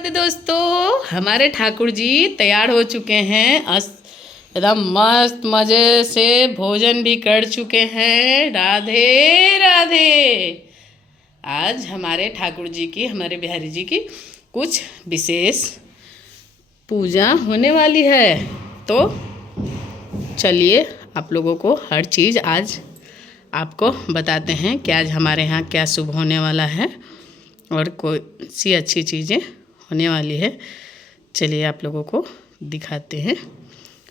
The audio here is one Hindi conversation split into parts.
राधे दोस्तों, हमारे ठाकुर जी तैयार हो चुके हैं। एकदम मस्त मज़े से भोजन भी कर चुके हैं। राधे राधे। आज हमारे ठाकुर जी की, हमारे बिहारी जी की कुछ विशेष पूजा होने वाली है। तो चलिए आप लोगों को हर चीज़ आज आपको बताते हैं कि आज हमारे यहाँ क्या शुभ होने वाला है और कोई सी अच्छी चीज़ें होने वाली है। चलिए आप लोगों को दिखाते हैं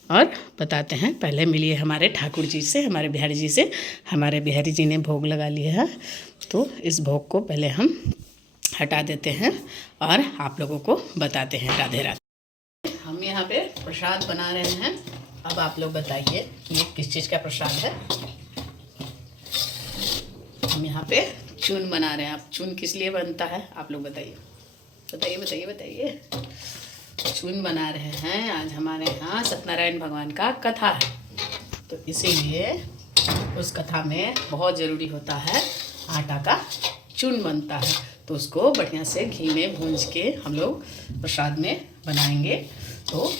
और बताते हैं। पहले मिलिए हमारे ठाकुर जी से, हमारे बिहारी जी से। हमारे बिहारी जी ने भोग लगा लिया है, तो इस भोग को पहले हम हटा देते हैं और आप लोगों को बताते हैं। राधे राधे। हम यहाँ पे प्रसाद बना रहे हैं। अब आप लोग बताइए कि ये किस चीज़ का प्रसाद है। हम यहाँ पे चून बना रहे हैं। आप चून किस लिए बनता है आप लोग बताइए, बताइए बताइए बताइए। चून बना रहे हैं। आज हमारे यहाँ सत्यनारायण भगवान का कथा है, तो इसीलिए उस कथा में बहुत ज़रूरी होता है आटा का चून बनता है। तो उसको बढ़िया से घी में भूंज के हम लोग प्रसाद में बनाएंगे। तो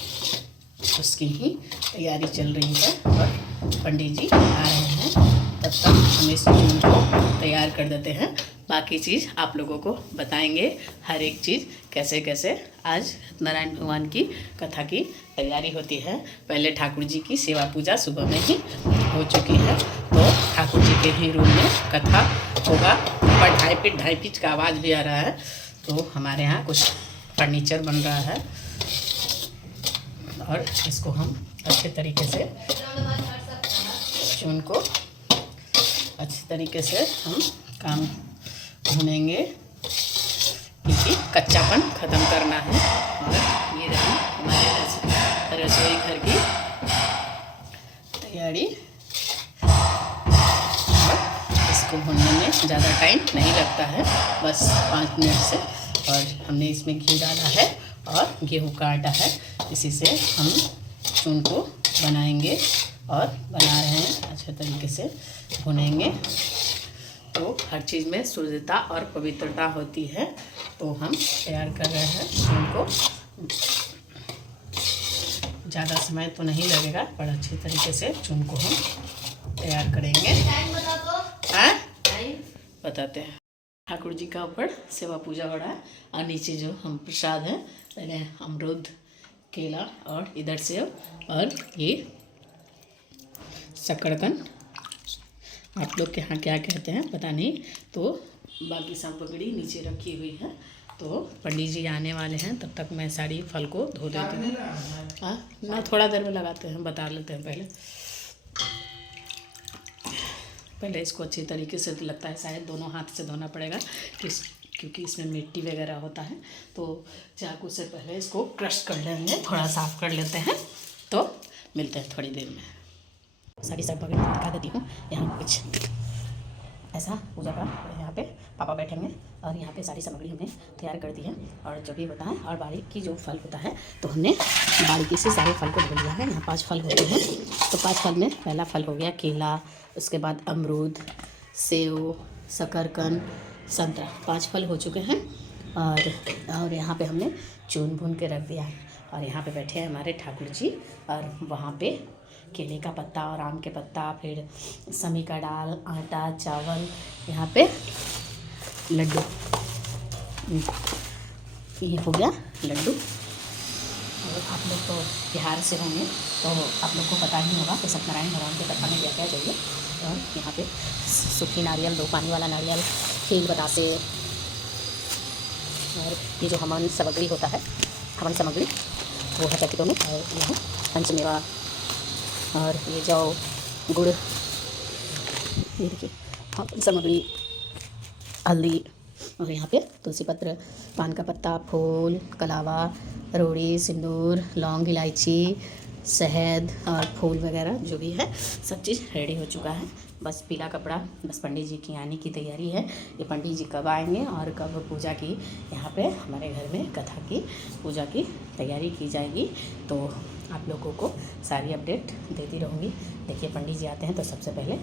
उसकी ही तैयारी चल रही है और पंडित जी आ रहे हैं। तब तक हम इस चून को तैयार कर देते हैं। बाकी चीज़ आप लोगों को बताएंगे, हर एक चीज़ कैसे कैसे आज सत्यनारायण भगवान की कथा की तैयारी होती है। पहले ठाकुर जी की सेवा पूजा सुबह में ही हो चुकी है, तो ठाकुर जी के ही रूम में कथा होगा। ऊपर ढाई पिच का आवाज़ भी आ रहा है। तो हमारे यहाँ कुछ फर्नीचर बन रहा है और इसको हम अच्छे तरीके से चून को अच्छे तरीके से हम काम भुनेंगे, क्योंकि कच्चापन ख़त्म करना है। और ये रही हमारे रसोई घर की तैयारी। और इसको भुनने में ज़्यादा टाइम नहीं लगता है, बस 5 मिनट से। और हमने इसमें घी डाला है और गेहूं का आटा है, इसी से हम चून को बनाएंगे और बना रहे हैं। अच्छे तरीके से भुनेंगे तो हर चीज़ में शुद्धता और पवित्रता होती है। तो हम तैयार कर रहे हैं चून को। ज़्यादा समय तो नहीं लगेगा, पर अच्छी तरीके से चून को हम तैयार करेंगे। हाँ, बताते हैं। ठाकुर जी का ऊपर सेवा पूजा हो रहा है और नीचे जो हम प्रसाद है, पहले अमरूद, केला और इधर सेव और ये शकरकंद। आप लोग के यहाँ क्या कहते हैं पता नहीं। तो बाकी सामग्री नीचे रखी हुई है। तो पंडित जी आने वाले हैं, तब तक मैं सारी फल को धो देती हूँ। हाँ ना, थोड़ा देर में लगाते हैं, बता लेते हैं। पहले इसको अच्छी तरीके से, तो लगता है शायद दोनों हाथ से धोना पड़ेगा, क्योंकि इसमें मिट्टी वगैरह होता है। तो चाकू से पहले इसको क्रश कर लेंगे, थोड़ा साफ़ कर लेते हैं। तो मिलते हैं थोड़ी देर में। सारी सामग्री दिखा देती हूँ। यहाँ कुछ ऐसा पूजा का, यहाँ पे पापा बैठेंगे और यहाँ पे सारी सामग्री हमने तैयार कर दी है। और जो भी होता है और बारीकी जो फल होता है, तो हमने बारीकी से सारे फल को धो लिया है। यहाँ 5 फल होते हैं, तो 5 फल में पहला फल हो गया केला, उसके बाद अमरूद, सेव, शकरकंद, संतरा। 5 फल हो चुके हैं। और यहाँ पे हमने चून भून के रख दिया है। और यहाँ पे बैठे हैं हमारे ठाकुर जी, और वहाँ पे केले का पत्ता और आम के पत्ता, फिर समी का दाल, आटा, चावल, यहाँ पे लड्डू। ये हो गया लड्डू। और आप लोग तो बिहार से होंगे, तो आप लोग को पता ही होगा कि सत्यनारायण भगवान के कथा में क्या क्या चाहिए। और यहाँ पे सूखी नारियल, 2 पानी वाला नारियल, खील, बतासे, और ये जो हवन सामग्री होता है, हवन सामग्री वो है पैकेटों में। और यहाँ पंचमेवा और ये जो गुड़, ये देखिए हवन सामग्री, हल्दी, और यहाँ पे तुलसी पत्र, पान का पत्ता, फूल, कलावा, रोड़ी, सिंदूर, लौंग, इलायची, शहद और फूल वगैरह जो भी है, सब चीज़ रेडी हो चुका है। बस पीला कपड़ा, बस पंडित जी की आने की तैयारी है। ये पंडित जी कब आएंगे और कब पूजा की, यहाँ पे हमारे घर में कथा की पूजा की तैयारी की जाएगी। तो आप लोगों को सारी अपडेट देती रहूँगी। देखिए पंडित जी आते हैं तो सबसे पहले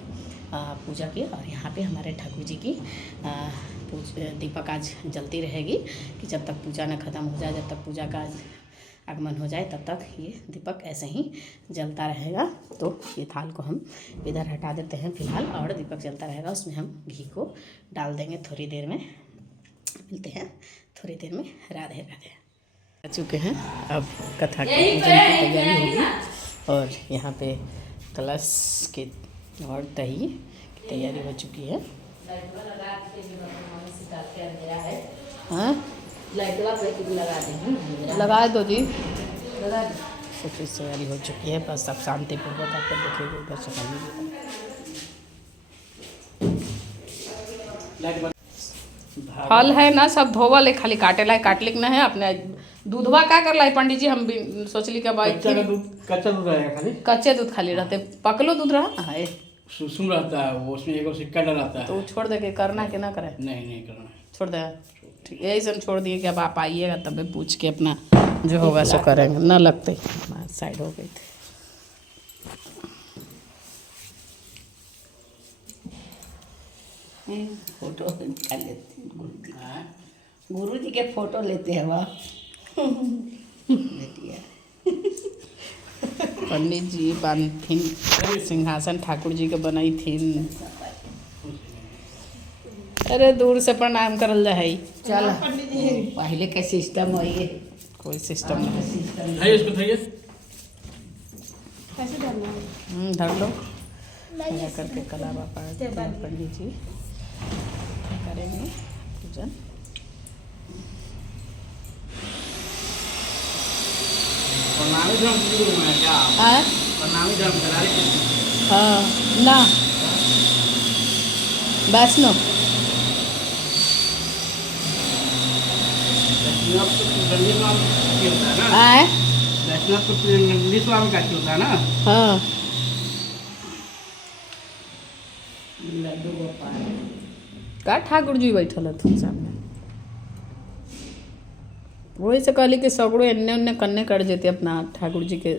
पूजा की, और यहाँ पे हमारे ठाकुर जी की दीपक आज जलती रहेगी कि जब तक पूजा न ख़त्म हो जाए, जब तक पूजा का आगमन हो जाए तब तक ये दीपक ऐसे ही जलता रहेगा। तो ये थाल को हम इधर हटा देते हैं फिलहाल, और दीपक जलता रहेगा, उसमें हम घी को डाल देंगे थोड़ी देर में। मिलते हैं थोड़ी देर में। राधे राधे। आ चुके हैं, अब कथा की पूजन की तैयारी होगी, और यहाँ पे कलश के और दही की तैयारी हो चुकी है। हाँ लगा दो जी, लगा दो। सब चीज़ तैयारी हो चुकी है, बस अब शांतिपूर्वक आकर देखिएगा उधर से फल है ना, सब धोवल है, खाली काटे ला काट लिख ना है अपने। दूधवा का कर लाई पंडित जी, हम भी सोचली कि भाई कच्चा दूध रहेगा, खाली कच्चे दूध खाली रहते, पकलो दूध रहा है सुसुम रहता है वो, उसमें एक सिक्का डलाता है। तो छोड़ दे के करना कि ना करे? नहीं करना, छोड़ दे। ठीक यही सब छोड़ दिए कि अब आप आइएगा तब पूछ के अपना जो होगा सो करेंगे। ना लगते साइड हो गई थी। फोटो निकाल लेते गुरु जी के फोटो लेते हैं वह बेटिया। पंडित जी बांधथिन सिंहासन, ठाकुर जी के बनाई थीन। अरे दूर से प्रणाम करल जाए। चल पहले का सिस्टम है ये, कोई सिस्टम नहीं है इसको धरिए। कैसे धरना धर लो पूजा करके कलावा पंडित जी करेंगे पूजन। प्रणामी धर्म शुरू में क्या? प्रणामी धर्म करा रहे हैं? हाँ ना वैष्णव वैष्णव तो नंदी स्वामी का होता है ना। हाँ लड्डू गोपाल का ठाकुर जी बैठल हथिन सामने, वही से कहली कि सगड़ो एन्ने उन्ने कन्ने कर जेते, अपना ठाकुर जी के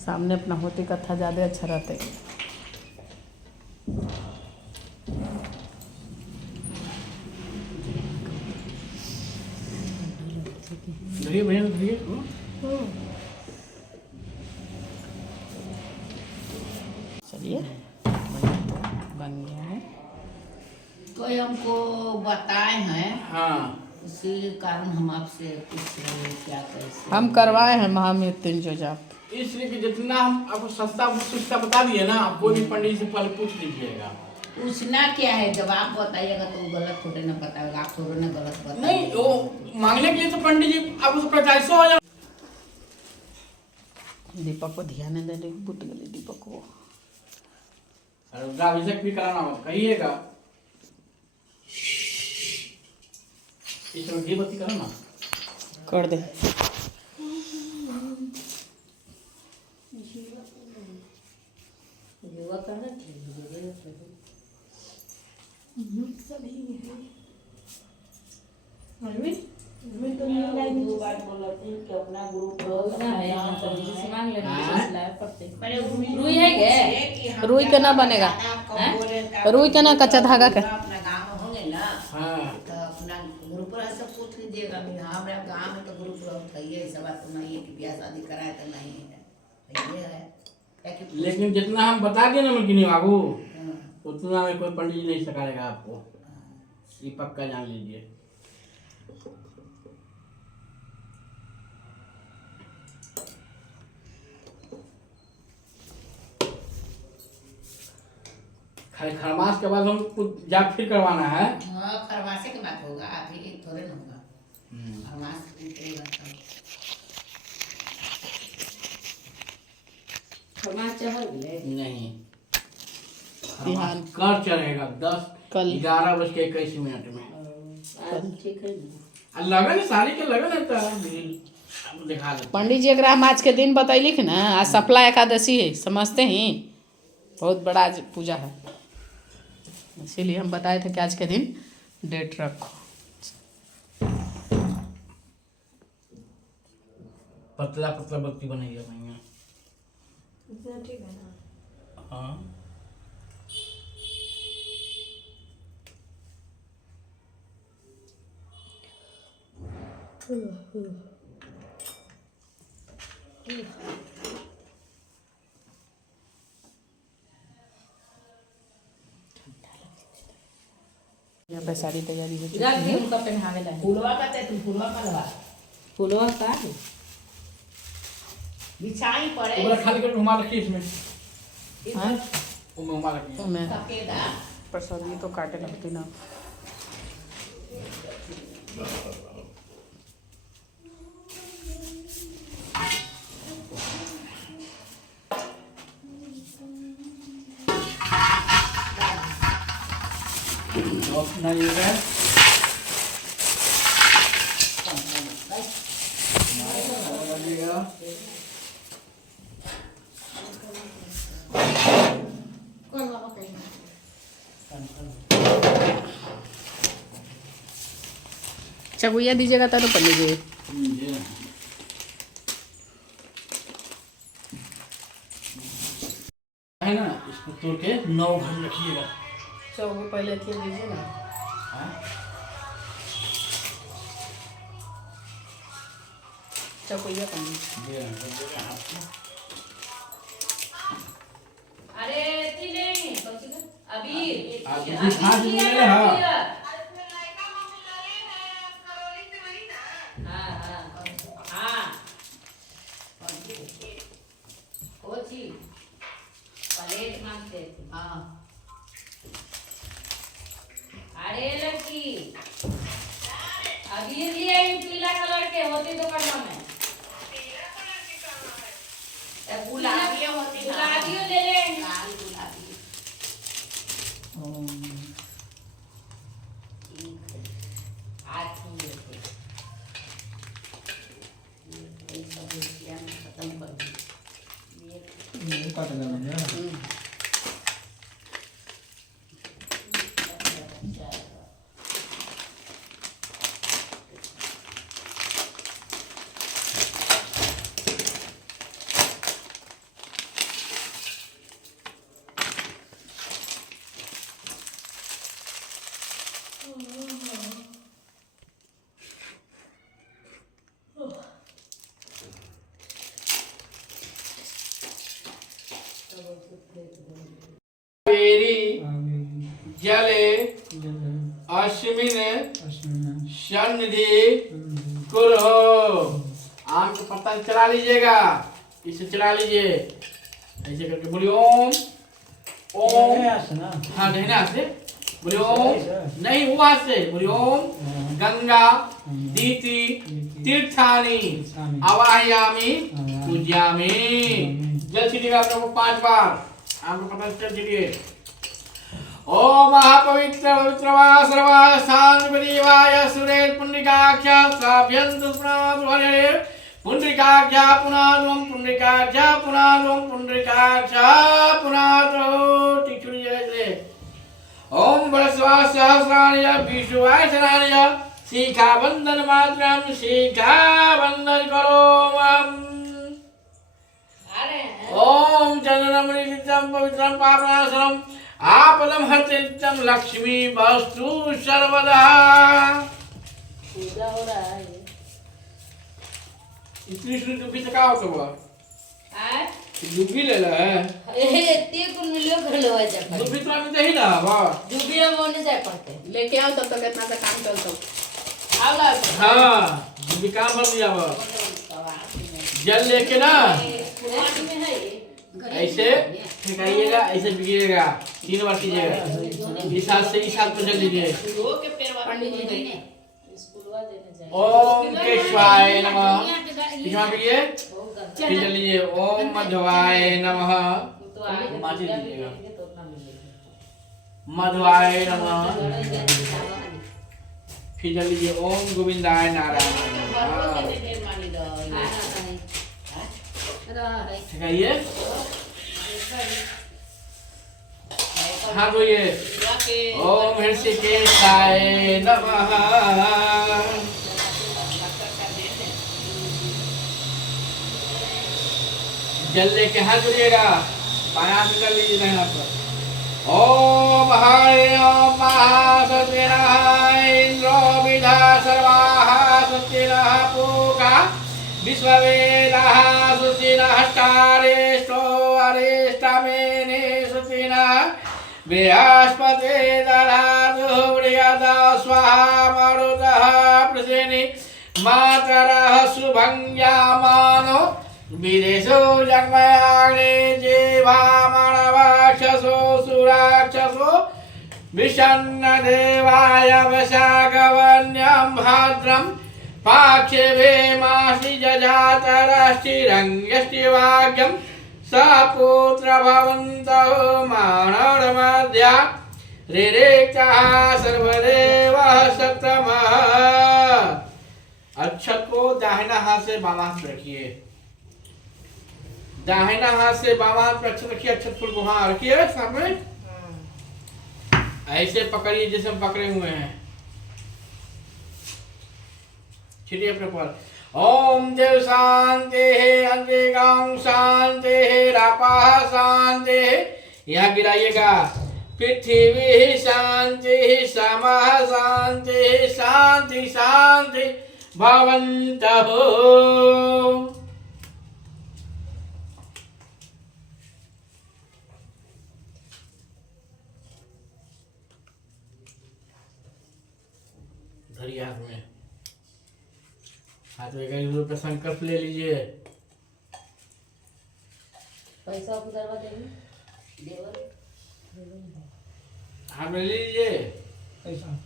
सामने अपना होती कथा ज़्यादा अच्छा रहते। धरिए भैया धरिए। चलिए बन गया है। कोई हमको बताए हैं, हाँ इसी कारण हम आपसे पूछ रहे हैं क्या कैसे। हम करवाए हैं महामृत्युंजय जाप, इसलिए कि जितना हम आपको सस्ता सुस्ता बता दिए ना, कोई भी पंडित से पहले पूछ लीजिएगा। पूछना क्या है, जब आप बताइएगा तो वो गलत थोड़े ना बताएगा, आप थोड़े ना गलत बताएगा। नहीं वो मांगने के लिए तो पंडित जी आपको 4500 हो जाए। दीपक को ध्यान दे रही बुट गली दीपक को। अभिषेक भी कराना हो कहिएगा, इसमें घी बत्ती कराना कर दे। युवा करना दो बार बोला थी कि अपना ग्रुप रुई है के रुई के ना बनेगा, रुई के ना कच्चा धागा के। अपना गाँव होंगे ना, हाँ तो अपना ग्रुप से पूछ लीजिएगा। हमारे गाँव में तो ग्रुप है, ऐसा बात तो नहीं है कि ब्याह शादी कराए तो नहीं है, ये है। लेकिन जितना हम बता दिए ना मलकिनी बाबू, उतना में कोई पंडित जी नहीं सिखाएगा आपको, ये पक्का जान लीजिए। खाली खरमास के बाद हम कुछ जाप फिर करवाना है। हाँ खरवासे के बात होगा, अभी थोड़े ना होगा। खरवास उतरेगा तब। खरवास चढ़ गए? नहीं बिहान कर चढ़ेगा 10 कल 11:21 में। ठीक है। लगन साड़ी के लगन रहता है, दिखा दे पंडित जी अगर हम आज के दिन बतैली कि ना, आज सफला एकादशी है, समझते ही बहुत बड़ा आज पूजा है, इसीलिए हम बताए थे कि आज के दिन डेट रखो। पतला पतला बत्ती बनेगा भैया। इतना ठीक है ना। हाँ यहाँ पे सारी तैयारी हो चुकी रख दी है। उनका पहनावे ला फुलवा का ते तुम फुलवा का लगा फुलवा का है? बिछाई पड़े पूरा खाली कर घुमा रखिए इसमें। हाँ? वो घुमा रखिए। तो मैं सफेदा प्रसादी तो काटे लगती ना। और नहीं है। लगेगा। कौन बाबा कहीं चकुया दीजिएगा तो पड़ लीजिए। ये रहा। है ना, इसको तोड़ के 9 घंटे रखिएगा। चौको पहले अच्छे दीजिए ना। हाँ? चकुया पानी। ये रहा, सब जगह हाथ में। अरे ती नहीं अभी आप इसी हाथ में ले रहा। हाँ हाँ हाँ कोची प्लेट मांगते थे हाँ अरे लड़की अभी लिए आई पीला कलर के होती दुकान में गुलाबी होती गुलाबी ले ले लाल गुलाबी आज तुम देखो ये सब रुपया में खत्म कर दी ये काट देना है। कावेरी जले अश्विन सन्निधि कुरु। आम के पत्ता चला लीजिएगा, इसे चला लीजिए ऐसे करके बोलिए ओम ओम। हाँ दहिने हाथ से बोलिए ओम, नहीं वो हाथ से बोलिए ओम गंगा दीति तीर्थानि आवाहयामि पूज्यामि। जल छिड़िएगा आप लोगों को 5 बार। आपको पता चल छिड़िए। ओम महापवित्र पवित्र वा सर्वा शांतिपरिवाय सुरेश पुंडरीकाख्या साभ्यंत स्नाद्वरे पुंडरीकाख्या पुनाद्वम पुंडरीकाख्या पुनाद्वम पुंडरीकाख्या पुनाद्वो टिचुरी जैसे। ओम बलस्वा सहस्राणि विश्वाय शरणाय शिखा बंधन मात्रम शिखा बंधन करो मम। ओम चंद्रमणि नित्यं पवित्रं पावनासनं आपदं हरते नित्यं लक्ष्मी वस्तु सर्वदा। पूजा हो रहा है इतनी डुबी से का होता हुआ डुबी ले ला है एते कुल मिलियो कर लो है जब डुबी तो अभी नहीं ना वाह डूबी हम होने जाए पड़ते लेके आओ तब तक इतना सा काम चलता। आवला हाँ डुबी काम भर दिया वो जल लेके ना पुरानी में है ये ऐसे फेंकाइएगा, ऐसे बिगिएगा 3 बार कीजिएगा। इस हाथ से इस हाथ पर जल दीजिए। रो के पैरवा पंडित जी ने स्कूलवा देने जाए ओम केशवाय नमः। किसमें बिगिए फिर जल लीजिए। ओम मध्वाय नमः। तो आगे माची दीजिएगा। तो उतना मिलेगा मध्वाय नमः। फिर जल लीजिए। ओम गोविंदाय नारायण नमः। ठेकाइए, हाथ धोइए। ओम ऋषिकेशाय नमः। जल लेके हाथ धोइएगा, बाएं हाथ में जल लीजिए दाहिने हाथ पर। ओम हरि ओम महासत्य इंद्रो विधा सर्वाः सत्यनः पूका विश्ववेदाः सुचिनः हष्टारेष्टो अरिष्टमेने सुचिनः बृहस्पते दधातु बृहदा स्वाहा मरुतः प्रसेनि मातरः शुभं यामानो विदेशो जन्मयाग्ने जीवामणवाक्षसो सुराक्षसो विषन्न देवाय वशाकवन्यं भद्रं पाक्षे मासि जजातरश्चिरं यष्टिवाक्यं सपुत्र भवन्तः मानवमध्या ऋक्तः सर्वदेवः सप्तमः। अक्षत को दाहिना हाथ से बामा हाथ रखिए, दाहिना हाथ से बामा हाथ पे अक्षत रखिए, अक्षत फूल को वहां रखिए सामने, ऐसे पकड़िए जैसे हम पकड़े हुए हैं। छिड़िए अपने पर। ओम देव शांति अंतिकां शांति रापा शांति, यहाँ गिराइएगा। पृथ्वी शांति समः शांति शांति शांति भवन्तः। धरिए हाथ में, हाथ में 1 रुपये संकल्प ले लीजिए। पैसा उधरवा देंगे देवर हाथ में ले लीजिए पैसा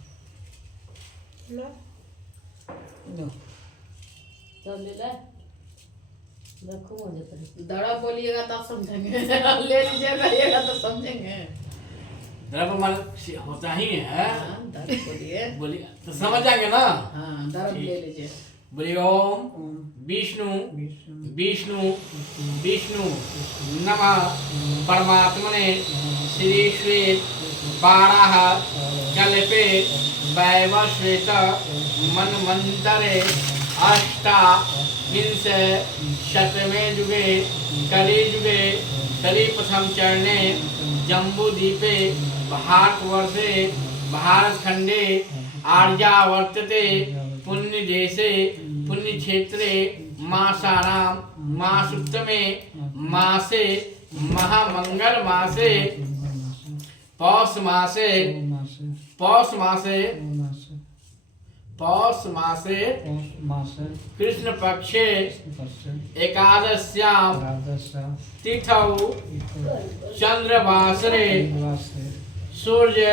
लो सब ले ले रखो मुझे पर दड़ा बोलिएगा तब समझेंगे। ले लीजिएगा तो समझेंगे। दर्प मान होता ही है। दड़ा बोलिए, बोलिए तो समझ जाएंगे ना। हाँ दड़ा ले लीजिए। बोलिए ओम विष्णु विष्णु विष्णु नमः परमात्मने श्री श्वेत बाराह कल्पे वैवस्वेत मन्वन्तरे अष्टाविंश शतमे युगे कलियुगे कलिप्रथम चरणे जम्बूद्वीपे भारतवर्षे भारतखंडे आर्यावर्तते पुण्यदेशे पुण्यक्षेत्रे मासानां मासुत्तमे मासे महामंगल मासे पौष मासे कृष्ण पक्षे एकादश्यां तिथौ चंद्रवासरे सूर्य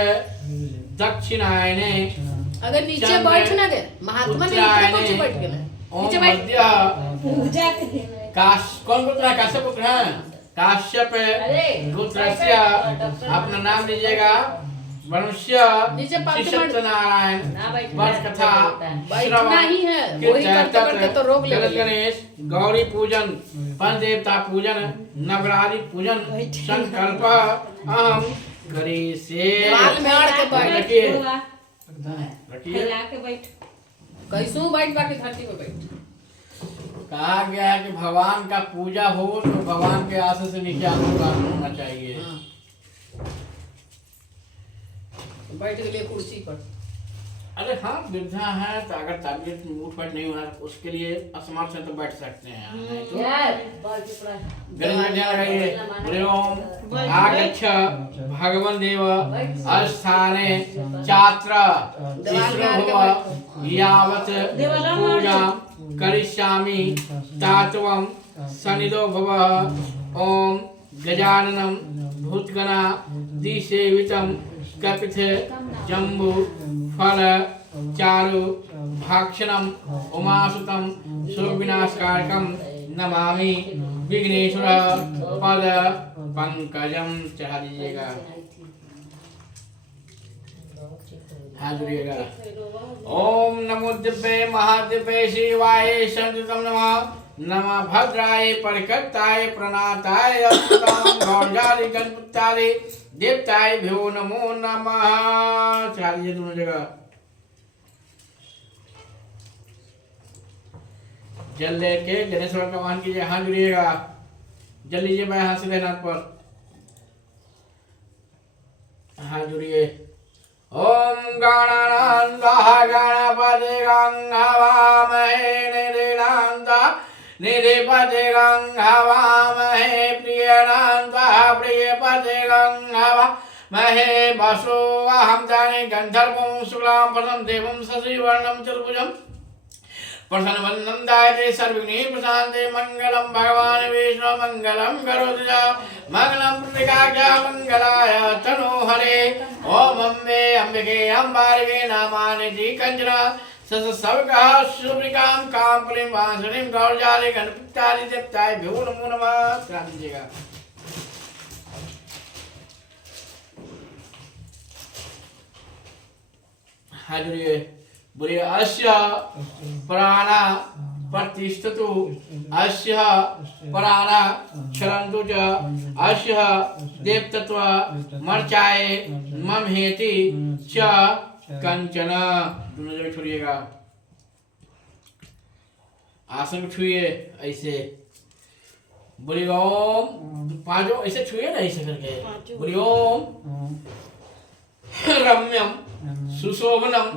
दक्षिणायने अगर नीचे बैठ ना दे महात्मा नहीं तो नीचे बैठ गए नीचे बैठ पूजा कौन पुत्र है? काश्यप पुत्र है। काश्यप पुत्रस्य अपना नाम लीजिएगा मनुष्य सत्यनारायण वर्ष कथा बैठना ही है, वही करते करते तो रोग जगत लगेगा। गणेश गौरी पूजन पंच देवता पूजन नवरात्रि पूजन संकल्प अहम करी से दिमाग में आड़ के बैठ रखिए रखिए। कैसू बैठ बाकी धरती पे बैठ। कहा गया है कि भगवान का पूजा हो तो भगवान के आसन से नीचे आशीर्वाद होना चाहिए। हाँ। बैठ के लिए कुर्सी पर। अरे हाँ वृद्धा है तो अगर तबीयत में उठ बैठ नहीं होना तो उसके लिए असमर्थ है तो बैठ सकते हैं, नहीं तो गणेश में ध्यान लगाइए। बोले ओम आगच्छ भगवान देव अस्थाने छात्र यावत् पूजा करिष्यामि तात्वं सनिधो भवः। ओम गजाननं भूतगणा दिसेवितं कपिथ जम्बू फल चारु भाक्षणम उमासुतम सुविनाशकारकम नमामि विघ्नेश्वर पद पंकजम। चढ़ा दीजिएगा, हाथ जोड़िएगा। ओम नमो दिव्य महादिव्य शिवाय संततम नमः। नमः भद्राय परिकर्ताय प्रणाताय अच्युताय गौरजारि गणपत्याय देवताय भ्यो नमो नमः। चढ़ा दीजिए दोनों जगह। जल लेके गणेश्वर का वाहन कीजिए, हाथ जुड़िएगा। जल लीजिए बाएं हाथ से दाहिने हाथ पर, हाथ जुड़िए। ओम गणानान्ताः गणपति गंहवामहे निधिनान्ता निधिपति गंहवामहे प्रियनान्ताः प्रियपति गंहवामहे वसो अहं जाने गन्धर्वं शुक्लां प्रथम देवं शशिवर्णं चतुर्भुजं प्रसन्नवदनन्दायते सर्वविघ्ने प्रशान्ते मङ्गलं भगवान् विष्णु मङ्गलं करोति च मङ्गलं प्रतिकाज्ञा मङ्गलाय तनोहरे ॐ अम्बे अम्बिके अम्बारिके नामानि कंजना सवकः शुभ्रिकां कामपुरीं वासुनीं गौरजाले गणपत्यादि देवताय भ्यो नमो नमः। ध्यान दीजिएगा। हाँ जुड़िए बोलिए अस्य प्राणा प्रतिष्ठतु अस्य प्राणा क्षरन्तु च अस्य देवतत्व मर्चाए मम हेति च कंचन। दोनों जगह छुड़िएगा। आसन को छुइए ऐसे बोलिए ओम पांचों ऐसे छुइए ना ऐसे करके बोलिए ओम रम्यम सुशोभनम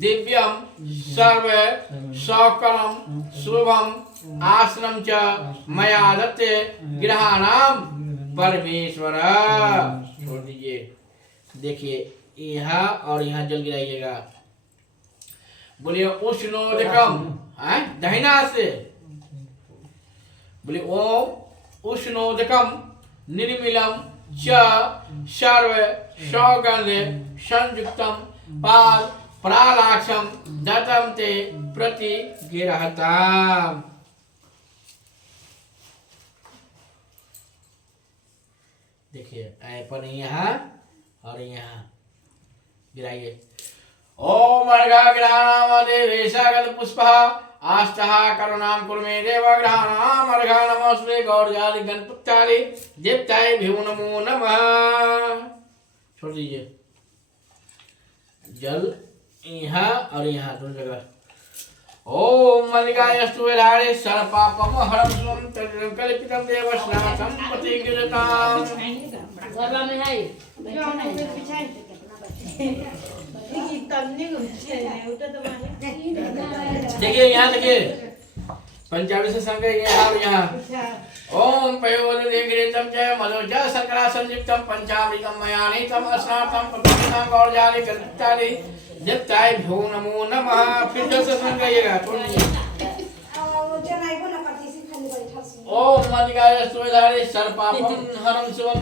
दिव्यम सर्व सौकरम शुभम आसनम च मया दत्ते ग्रहाणाम परमेश्वर। छोड़ दीजिए। देखिए यहाँ और यहाँ जल गिराइएगा। बोलिए उष्णोदकम दहिना से बोलिए ओम उष्णोदकम निर्मलम च सर्व सौगंध संयुक्तम पाल प्रालाक्षम दत्तम ते प्रति गिरहताम। देखिए पर यहाँ और यहाँ गिराइए। ओम अर्घाग्रहाणामदेवेशागत पुष्पः आस्थः करुणां कुर्मे देवग्रहाणाम् अर्घा नमस्ते गौरजालि गणपत्यादि देवताय भ्यो नमो नमः। छोड़ दीजिए। जल यहाँ और यहाँ दोनों जगह। ओम मल्लिकायस्तु वेलारे सर्वपापम हरं स्वं कल्पितं देवस्नाथं प्रतिगृहताम्। घरवा में है देखिए यहाँ देखिए पंजाबी से संग यहाँ और यहाँ। ओम पयोददेग्रेतम जय मधुजा शर्करा संयुक्तम पंचामृतम मयानीतम अस्नातम प्रतिष्ठितं गौरजालि गणपत्यादि देवताय भ्यो नमो नमः। फिर जल से संग गाइएगा। ओम मल्लिकायस्तु वेलारे सर्वपापम हरं स्वं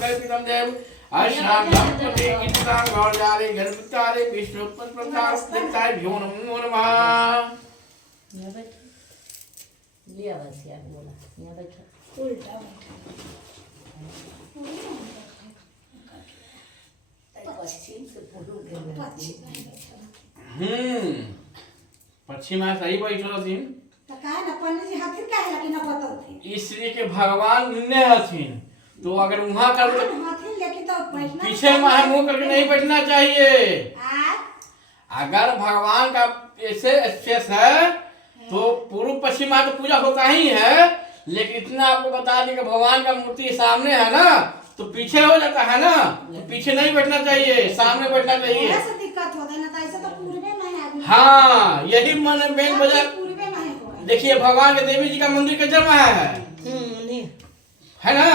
कल्पितं देव अस्नातम प्रतिगृहताम् गौरजालि गणपत्यादि विष्णुपत्प्रसाद देवताय भ्यो नमो नमः। लिया बस यार बोला यहाँ बैठा उल्टा पश्चिम में सही बैठल थीन तो का न पंडित जी हथिन काहे लगी न बताओ इसलिए के भगवान निन्ने हथिन तो अगर वहां कर हथिन लेकिन तो बैठना पीछे में मुंह करके नहीं बैठना चाहिए। अगर भगवान का ऐसे स्पेस है तो पूर्व पश्चिम में तो पूजा होता ही है, लेकिन इतना आपको बता दें कि भगवान का मूर्ति सामने है ना तो पीछे हो जाता है ना, तो पीछे नहीं बैठना चाहिए, सामने बैठना चाहिए। ऐसे दिक्कत होता है ना, तो ऐसे तो पूर्वे में है। हाँ यही मन मेन बाजार। पूर्वे में है। देखिए भगवान के देवी जी का मंदिर के जगह है ना,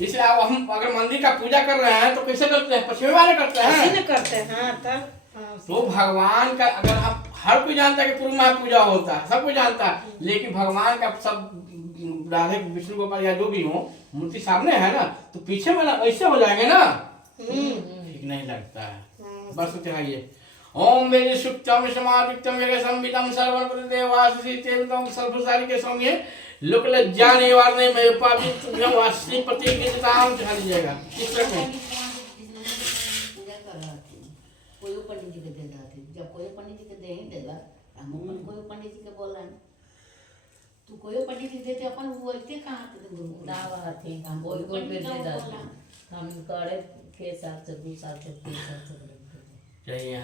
इसलिए अब हम अगर मंदिर का पूजा कर रहे हैं तो कैसे करते हैं? पश्चिमी वाले करते हैं। तो भगवान का अगर हम हर कोई जानता है कि पूर्व में पूजा होता है, सब कोई जानता है, लेकिन भगवान का सब राधे विष्णु गोपाल या जो भी हो मूर्ति सामने है ना, तो पीछे में ना ऐसे हो जाएंगे ना, ठीक नहीं लगता है। बस चढ़ाइए। ओम वेद सुक्तम समादिक्तम यज्ञ संवितम सर्वत्र देवासी तेवतम सर्वसारी के सौम्य लोक लज्जाने वारने में पवित्र वासी प्रतिगृहताम चढ़ा दीजिएगा। इस तरह में कोई पंडित जी के दे जाते, जब कोई पंडित जी के दे ही देगा, हम कोई पंडित जी के बोला तू कोई पंडित जी देते अपन वो ऐसे कहाँ थे गुरु दावा थे हम कोई कोई दे देते हम करे 6 साल से 2 साल से 3 साल से चाहिए।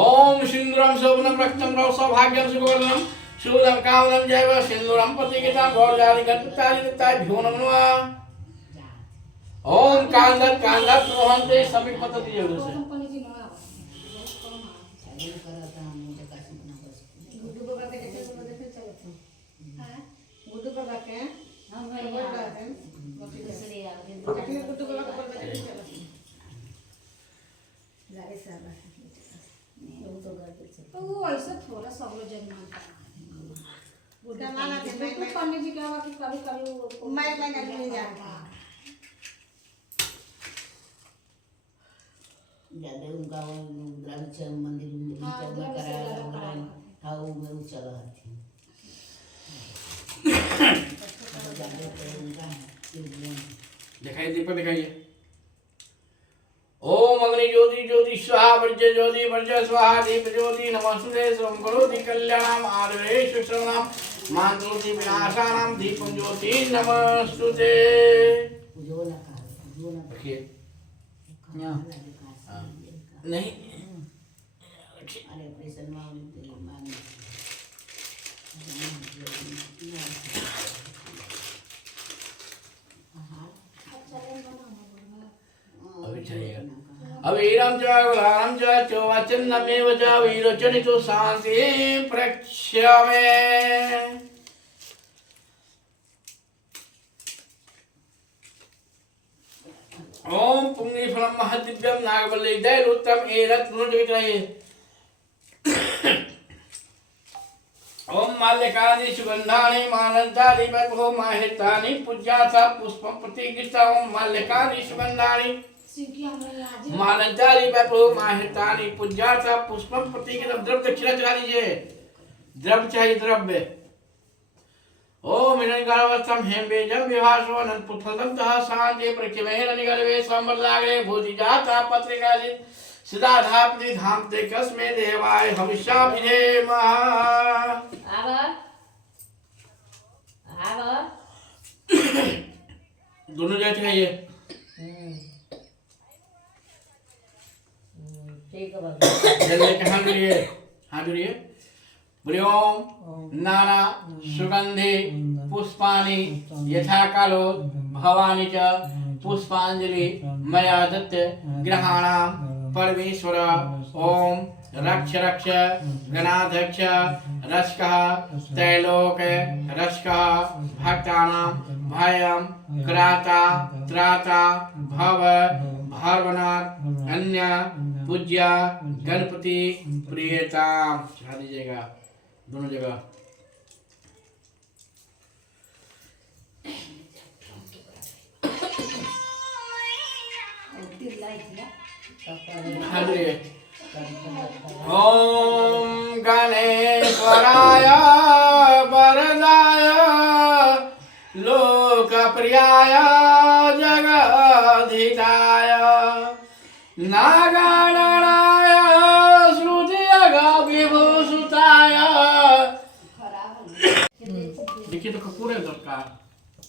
ओम सिंदूरम शोभनम रक्तम रव सौभाग्यम सुवर्णम शुभम कामनम जय सिंदूरम प्रतिगृहताम गौरजालि गणपत्यादि देवताय भ्यो नमो नमः। ओम कांदत रोहन ते समित पत्र दीजिए उधर से। जमाना थे मैं पंडित जी क्या हुआ कि कभी कभी मैं नहीं जानता ज्यादा उनका द्राविड मंदिर में कराया हाँ वो में चला थी दिखाइए दीपक दिखाइए। ओम अग्नि ज्योति ज्योति स्वाहा वर्ज्य ज्योति वर्ज्य स्वाहा दीप ज्योति नमस्ते सोम करोति कल्याणम आयुरेषु श्रवणम मातृति विनाशानाम दीपम ज्योति नमस्तुते। रखिए नहीं अरे प्रसन्न अभी चाहिए अवीरम च गुलाम च चौवचनमेव च वीरोचनितो शांति प्रक्ष्यमे। ओम पुण्यफलम महदिव्यम नागबल्ले दैलोत्तम एरत् नुजविक्रये। ओम माल्यकानि सुगंधानि मानन्तानि बभो माहितानि पूज्याथा पुष्पं प्रतिगृहीता। ओम माल्यकानि सुगंधानि मानन्तानि बभो माहितानि पूज्याथा पुष्पं प्रतिगृहीता। द्रव्य दक्षिणा चढ़ा दीजिए, द्रव्य चाहिए द्रव्य। ओम हिरण्यगर्भस्थं हेमबीजं विभासो अनन्तपुत्रं तः शान्ति प्रख्यमेरनिगर्भे संवर्धाग्रे भूतिजाता पत्रिकादि सिद्धाधापति धामते कस्मे देवाय हविष्याभिधेमः। दोनों जगह चाहिए। ठीक है जल्दी के हाथ जोड़िए बोलिए ओम नाना सुगंधि पुष्पानि यथा कालो भवानी च पुष्पांजलि मया दत्त ग्रहाणां परमेश्वर। ओम रक्ष रक्ष गणाध्यक्ष रक्षकः त्रैलोक रक्षकः भक्तानां भयं त्राता त्राता भव भर्वनाथ अन्य पूज्य गणपति प्रियता। चढ़ा दीजिएगा दोनों जगह। ओम गणेश्वराय वरदाय लोकप्रियाय जगदीशाय नागाननाय श्रुतियग विभूषिताय। देखिए तो कपूर है दरकार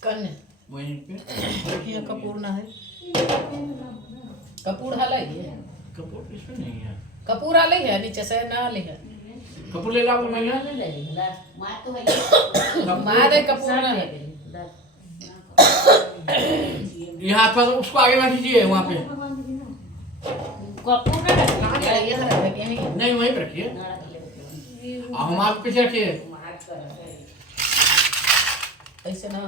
कन्या वहीं पे देखिए कपूर ना है कपूर हाल है कपूर इसमें नहीं है। कपूर हाल है नीचे से ना हाल है कपूर ले ला मैं माँ तो है मार है कपूर ना है यहाँ पर उसको आगे बैठ दीजिए वहाँ पे कपूर ना कहाँ गया ये हरा है यहीं नहीं वहीं पे रखिए। हम आप पीछे रखिए ऐसे ना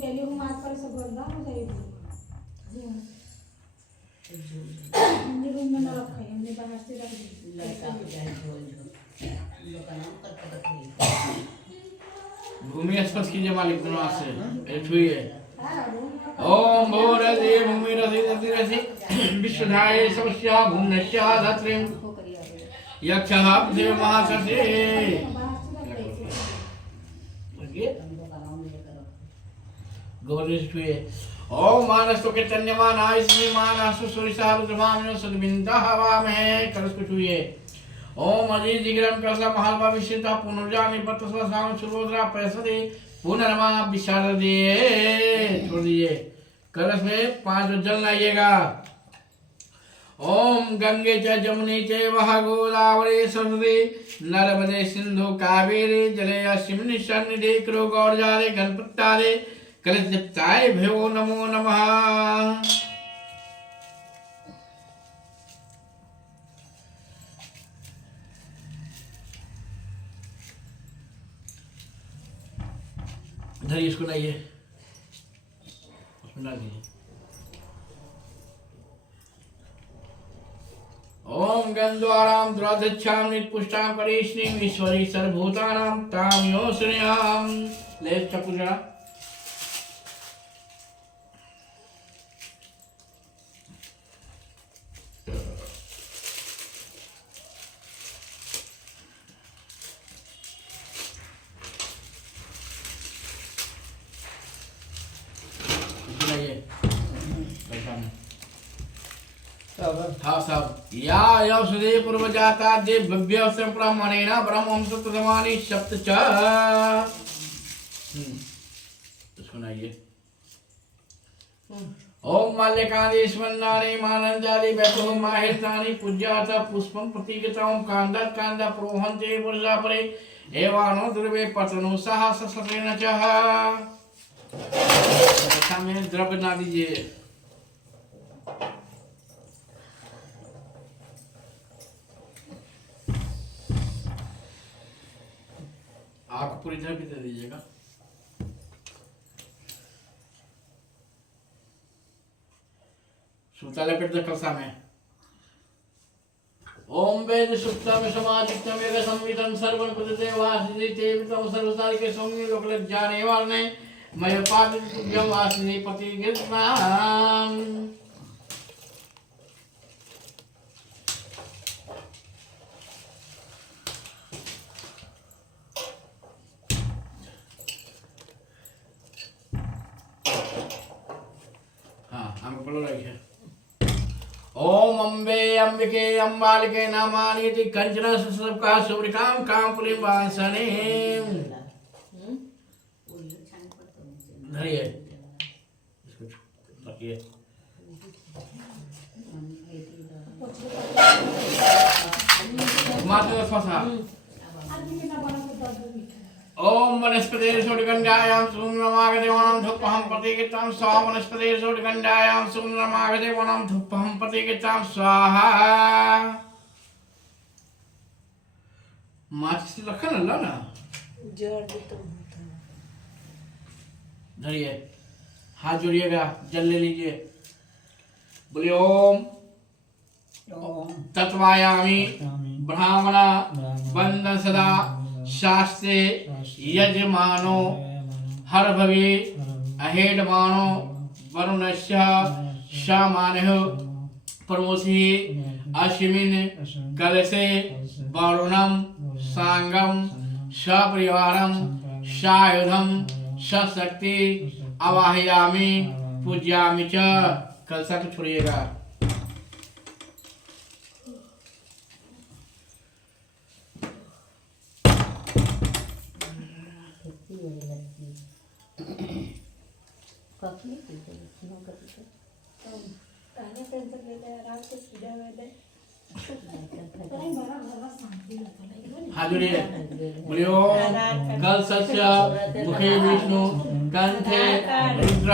डेली को मार पर सब बोल रहा मुझे हमने रूम में ना रखा है हमने बाहर से रख दिया लड़का को जाए झोल लोग का नाम करके रखिए। भूमि स्पर्श कीजिए मालिक दोनों हाथ से छुइए। ओम भूरधि भूमि रधि रधि रधि विश्वधाय समस्या भूम्नश्या धत्रिं यक्षः देव महाससे। गौरी छुए। ओम मानस तो कीर्तन्यमान आयस्मी मानस सुरिसा रुद्रमामिनो सद्विन्दः वामहे कलश को छुए। ओम अजीत जिग्रम कसला महल भविष्यता पुनर्जानि पत्तस्व साम सुरोद्रा पैसदे पुनर्मा विशारदे। छोड़ दीजिए कलश में 5 जल लाइएगा। ओम गंगे च जमुने चैव गोदावरी सरस्वती नर्मदे सिंधु कावेरी जले अस्मिन् सन्निधि कुरु गौरजारे गणपत्यारे कलशदीप्ताय भ्यो नमो नमः। धरिए इसको लाइए उसमें डाल दीजिए। ओम गंधवाराम द्वादशाम निपुष्टाम करेष्णीम ईश्वरी सर्वभूतानां ताम योश्रियाम। ले चक्कू जरा। हाँ सब या यौषधि पूर्वजाता देव्य संप्रमाणेन ब्रह्मंस प्रमाणि सप्त च। सुनाइए। ओम माल्यकादि स्मन्नानि मानंजादि वैभव माहेतानि पूज्यात पुष्पं प्रतीकतां कांदात कांदा प्रोहन्ते पुरुषापरे एवानो द्रवे पतनो सहस सतेन च। सामने द्रव्य ना दीजिए। आग पूरी तरह भी दे दीजिएगा। सूता लपेट दो कलसा में। ओम वेद सुप्तम समाजितम एक संवितम सर्वं कुदते वासिते तेवितम सर्वसारि के सौम्य लोकलज्जा जाने वाले मय पाद तुभ्यम वासिनी पति गिरनाम। ओम अम्बे अंबिके अम्बालिके नामानि कंचन सबका सुब्रिकाम कामपुरी वासने। धरिए इसको रखिए। मात्र फसा। ओम वनस्पते सोडगंडायां सुम्रमागदेवानां धूपहं प्रतिगतां स्वाहा। वनस्पते सोडगंडायां सुम्रमागदेवानां धूपहं प्रतिगतां स्वाहा। माचिस रखा ना ना जोड़ दे तो होता है। धरिए हाथ जोड़िएगा जल ले लीजिए। बोलिए ओम तत्वायामि ब्राह्मणा बंदन सदा शास्त्रे यजमानो हर भवे अहेडमानो वरुणस्य शामानः प्रमोषि अस्मिन् कलशे वरुणं सांगं सपरिवारं सायुधं सशक्ति आवाहयामि पूजयामि च। कलशा को छोड़िएगा। हाजुरिए बोलियो कलशस्य मुखे विष्णु कंठे रुद्र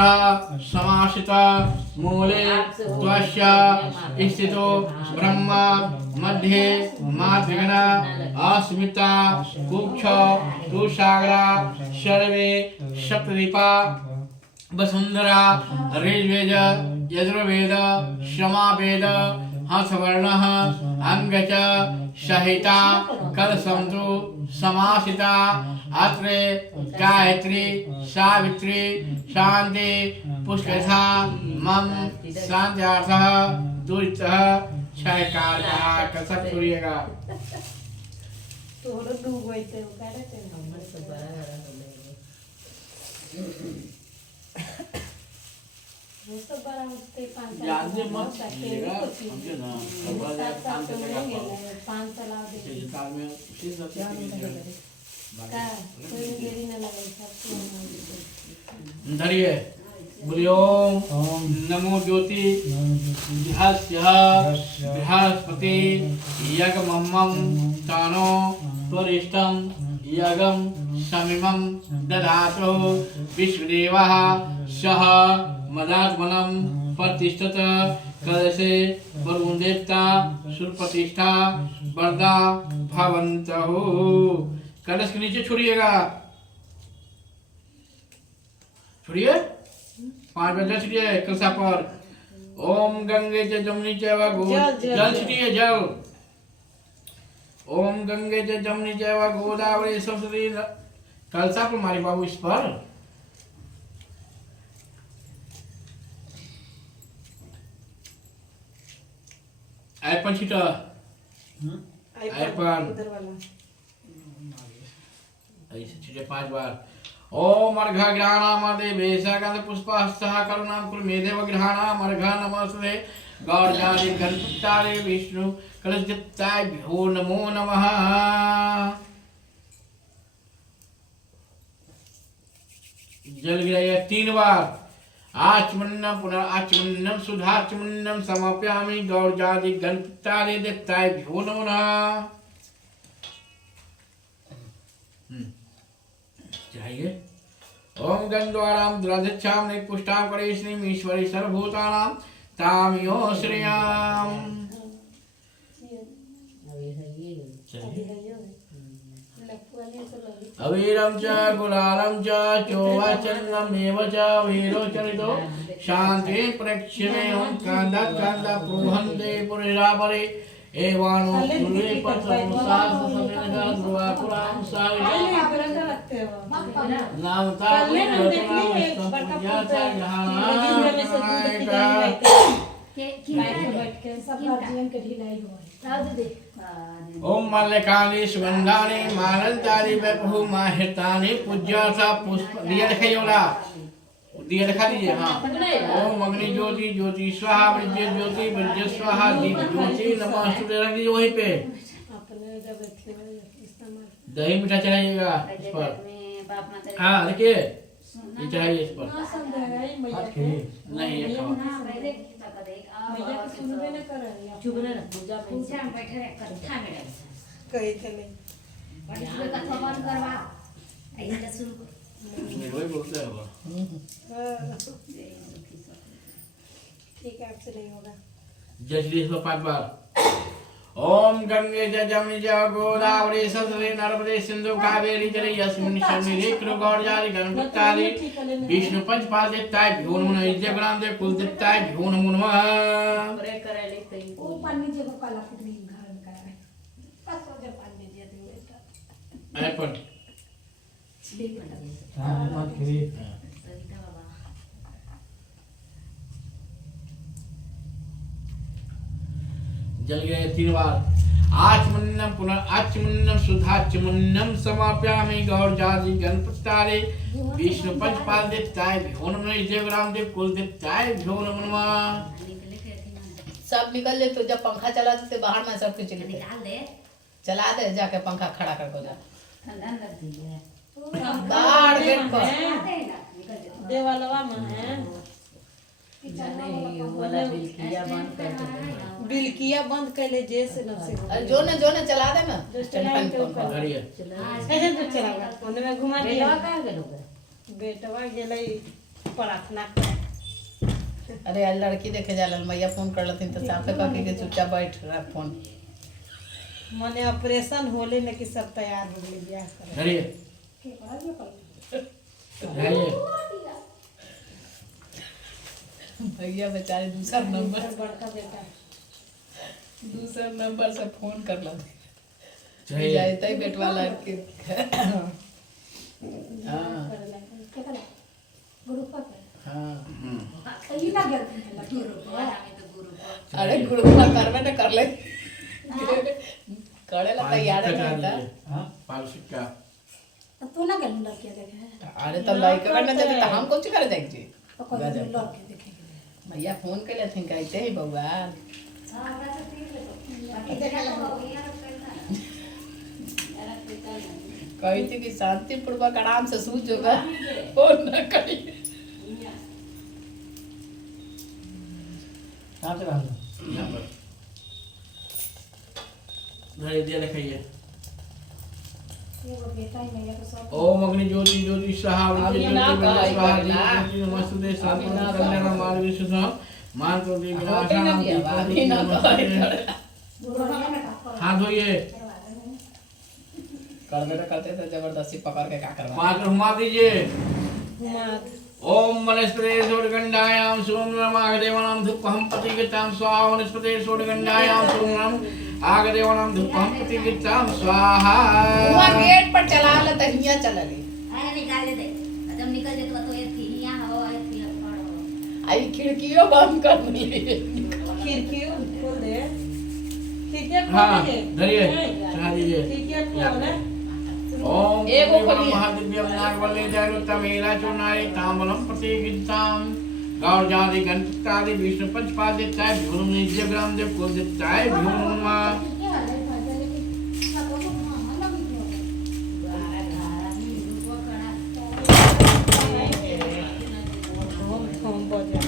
समाश्रिता मूले त्वस्य स्थितो ब्रह्मा मध्ये मातृगणा अस्मिता कुक्ष तुषागरा सर्वे सप्तदीपा वसुंधरा ऋग्वेद यजुर्वेद सामवेद हंसवर्णः अंग च सहिता कलशंतु समासिता अत्रे गायत्री सावित्री शांति पुष्कथा मम शांत्यार्थः दुरितः क्षयकाल का कसक सुनिएगा। तोरो डूबो इते करे ते हमर से बड़ा वो सब बड़ा होते 5 साल याद मत कीजिएगा समझे ना। 7 साल हो गए 5 साल आ गए साल में उसी सब का कोई देरी न लगे सब। धरिए बोलियो नमो ज्योति बृहस्पति यज्ञमं तानो त्वरिष्ठं यज्ञं समिमं दधातु विश्वदेवः सह मदात्मनं प्रतिष्ठत कलशे वरुणदेवता सुप्रतिष्ठा वरदा भवन्तः। कलश के नीचे छोड़िएगा। छोड़िए 5 बजे छोड़िए कलशा पर। ओम गंगे च जमुनी चैव जल छिटिए जल। ओम गंगे च जमुनी चैव गोदावरी सरस्वती कलसा पर मारी बाबू इस पर। आयपन छिटा आयपन उधर वाला ऐसे छिटे 5 बार। ओम अर्घा ग्रहणामदे वेशगंध पुष्पहस्तः करुणां कुरु मेदेव ग्रहणाम अर्घा नमस्ते गौरजादि गणपतारे विष्णु कलशदत्ताभ्यो नमो नमः। जल गिराया 3 बार। आचमन्नम पुनराचमन्नम सुधाचमन्नम समाप्यामि गौरजादि गणपतारे दत्ताभ्यो नमो नमः। चाहिए ओम गंधवाराम द्राधिच्छाम ने पुष्टाम करे श्री ईश्वरी सर्वभूतानाम तामियो श्रेयाम। अवीरम च गुलालम च चोवाचन्नम एव च वीरो चरितो शांति प्रक्षिणे ओम कांदा कांदा प्रोहन्ते पुरिरापरे एवानो सुरे पत्रमुसास समेनगा द्रुवापुराम साविजा नामता ओम मल्लिकानि सुगंधानि मालंतानि वैभव माहितानि पूज्यासा पुष्प दिया दिखाइयोला दिया दिखा दीजिए। हाँ ओम अग्नि ज्योति ज्योति स्वाहा विद्युत ज्योति विद्युत स्वाहा दीप ज्योति नमस्ते रख दीजिए वहीं पे। दही मीठा चढ़ाइएगा इस पर। हाँ देखिए ये चढ़ाइए इस पर। नहीं ये खाओ वही बोलते हैं वो। ठीक है आपसे नहीं होगा। जजली 5 बार। ओम गंगे च जमुनी च गोदावरी सरस्वती नर्मदे सिंधु कावेरी जलेस्मिन् सन्निधि कुरु गौरजादि गणपतादि विष्णु पंचपादित्याभ्यो नमो नमः विद्यागणांते कुलदेवताभ्यो नमो नमः। वो पानी जे काला कितनी घर में करा है बस वो जब पानी दिया तो बेटा एप्पल जल गए 3 बार। आचमन्नम पुनराचमन्नम शुद्धाचमन्नम समाप्यामि गौरजादि गणपतारे विष्णु पंचपादित्याभ्यो नमो नमः देवरामदेव कुलदेवताभ्यो नमो नमः। सब निकल ले तो जब पंखा चला तो बाहर में सब कुछ निकाल दे चला दे जाके पंखा खड़ा कर दो जा ठंडा कर दीजिए बाहर गेट पर देवालवा में है बिल्किया बंद कर ले जैसे न से अरे जो न चला दे ना टेलीफोन के ऊपर घड़िया कैसे तो चलावा ओने में घुमा दिया बेटवा कहां गेलो बेटवा गेलै प्रार्थना करे। अरे आज लड़की देखे जाला मैया फोन कर लथिन तो साफे कह के चुपचाप बैठ रख फोन। मने ऑपरेशन होले न कि सब तैयार हो गए ब्याह करे। घड़िया के बड़ा जो कर घड़िया भैया बेचारे दूसरा नंबर बड़का बेटा से फोन कर लथिन चाहिए जाता ही बेटवा लड़के हां के करा ग्रुप पर हां ये ना गलती है लड़की अरे गुरुकुला करवे न कर ले करे ला तैयार है हां 5 सिक्का तू ना गल लड़की देखे अरे तो लाइक करने देते तो हम कुछ कर देंगे जी तो कोई लड़की देखेंगे भैया फोन कर लेते हैं कहते ही बउआ कही थी कि शांति पूर्वक आराम से सूझ होगा फोन न करिए कहां से बांध यहां पर घड़ी दिया दिखाइए। वो बेटा ही नहीं है तो सब ओम अग्नि ज्योति ज्योति स्वाहा विद्युत ज्योति स्वाहा ज्योति नमस्ते साधना कल्याण मार्ग सुधा मान तो दी हाथ धोइए करते तो जबरदस्ती पकड़ के क्या करवा 5 घुमा दीजिए। ओम वनस्पते सोडगंडायाम सोमनम आगदेवानां धूपहं प्रतिगतां स्वाहा वनस्पते सोडगंडायां सोमनम आगदेवानां धूपहं प्रतिगतां स्वाहा। वहाँ गेट पर चला ले तो हिया चला ले। आया निकाल दे जब निकल जाए तो ये थी यहाँ हवा आई थी आई खिड़कियों बंद कर ली। खिड़की खोल दे, खिड़कियाँ हाँ खोल दे, धरिए चढ़ा दीजिए। खिड़कियाँ खोल दे। ओम एगो खोलिए। महादिव्यम नागवल्ले जयरुत्तम हीरा चूर्णाय तांबलम प्रतिगतां गौर जाति गणपतादि विष्णु पंचपादित्याय भ्यो नमः नित्यग्राम देव कुलदित्याय भ्यो नमः। हम बजा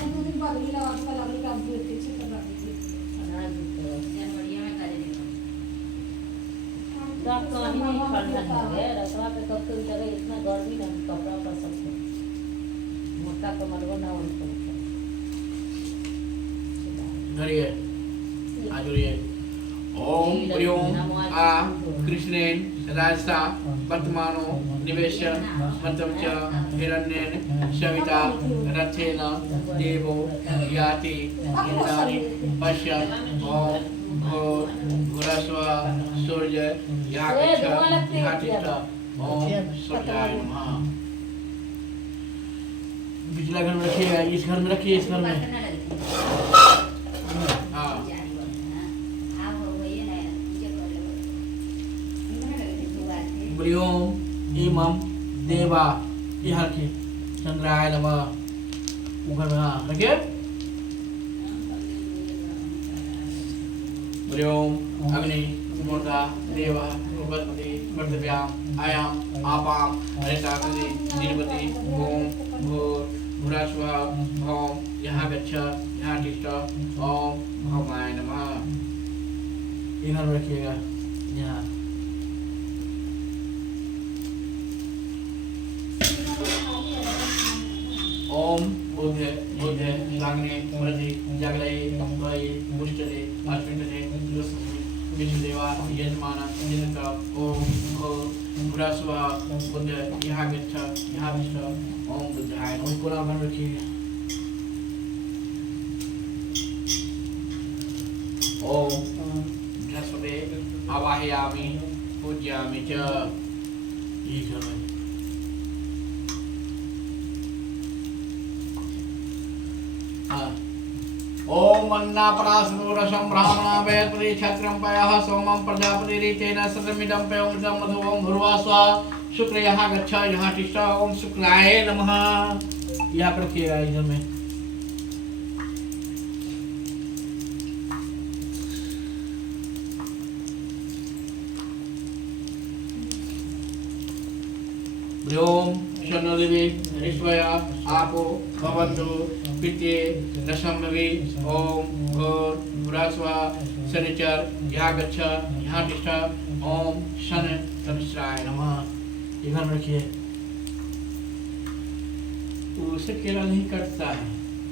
कहीं नहीं ठंडा है रसवा पे कब कभी जगह इतना गर्मी ना कपड़ा पर सकते मोटा कमरवा ना उनको धरिए आजुरिए। ओम प्रियोम आ कृष्णेन राजसा वर्तमानो निवेश मतम च हिरण्येन सविता रथेन देवो याति इंद्राणि पश्य ओम घोर घोरस्व सूर्य यागच्छ यातिष्ठ ओम सूर्याय नमः। पिछला घर में रखिएगा, इस घर में रखिए, इस घर में। हाँ ब्रियोम इमं देवा यहाँ के चंद्राय नमः। ऊपर में हाँ रखिए। ब्रियोम अग्नि मूर्धा देवा उपस्पति कर्तव्याम आयाम आपाम हरिताग्नि नीलवती ओम भूर भूरास्वा भौम यहाँ गच्छ यहाँ तिष्ठ ओम भौमाय नमः। इधर रखिएगा यहाँ। ओम बुद्धे बुद्धे लाग्ने प्रति जागले भये मुष्टले अश्विनले विष्णुदेवा यजमान यजक ओम घोर भूरास्वा बुद्ध यहाँ गच्छ यहाँ तिष्ठ ओम बुद्धाय नमः। पूरा मन रखिएगा। ओम बृहस्पते आवाहयामि पूज्यामि च। ये करो। ओम अन्नापरासनो रसं ब्राह्मणा वैपरि क्षत्रं पयः सोमं प्रजापति रीतेन सतमिदं पयोमृतं मधु ओम भूर्वास्वा शुक्र यहाँ गच्छ यहाँ तिष्ठ ओम शुक्राय नमः। यहाँ पर रखिएगा इधर में। ओम शनोदेवी ऋष्वया आपो भवन्तु पित्ये रसम्भवी ओम घोर भूरास्वा शनिचर यहाँ गच्छ यहाँ तिष्ठ ओम शन तमिश्राय नमः। इधर में रखिए। उसे केला नहीं कटता है।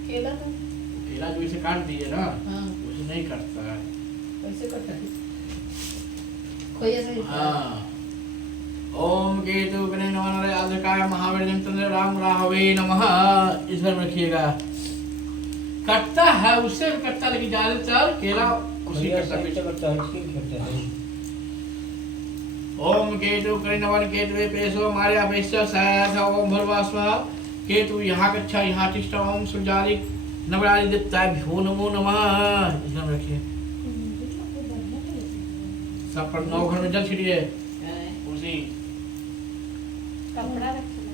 केला जो इसे काट दिए ना हाँ उसे नहीं कटता है। कैसे कटा है? कोई ऐसा हाँ। ओम केतु गणे नमः आदकाय महावीर्यं चंद्र राम राहवे नमः। इस घर में रखिएगा। कटता है उससे भी कटता, लेकिन ज्यादातर केला उसी कटता है। ओम केतु गणे नमः केतुवे पेशो मार्या पेशो सायथ ओम भर्वास्वा केतु यहाँ गच्छ यहाँ तिष्ठ ओम सुजालिक नवरादि देवताभ्यो नमो नमः। इस घर में रखिए। सब पर 9 घर में जल छिड़िए उसी। कपड़ा रखना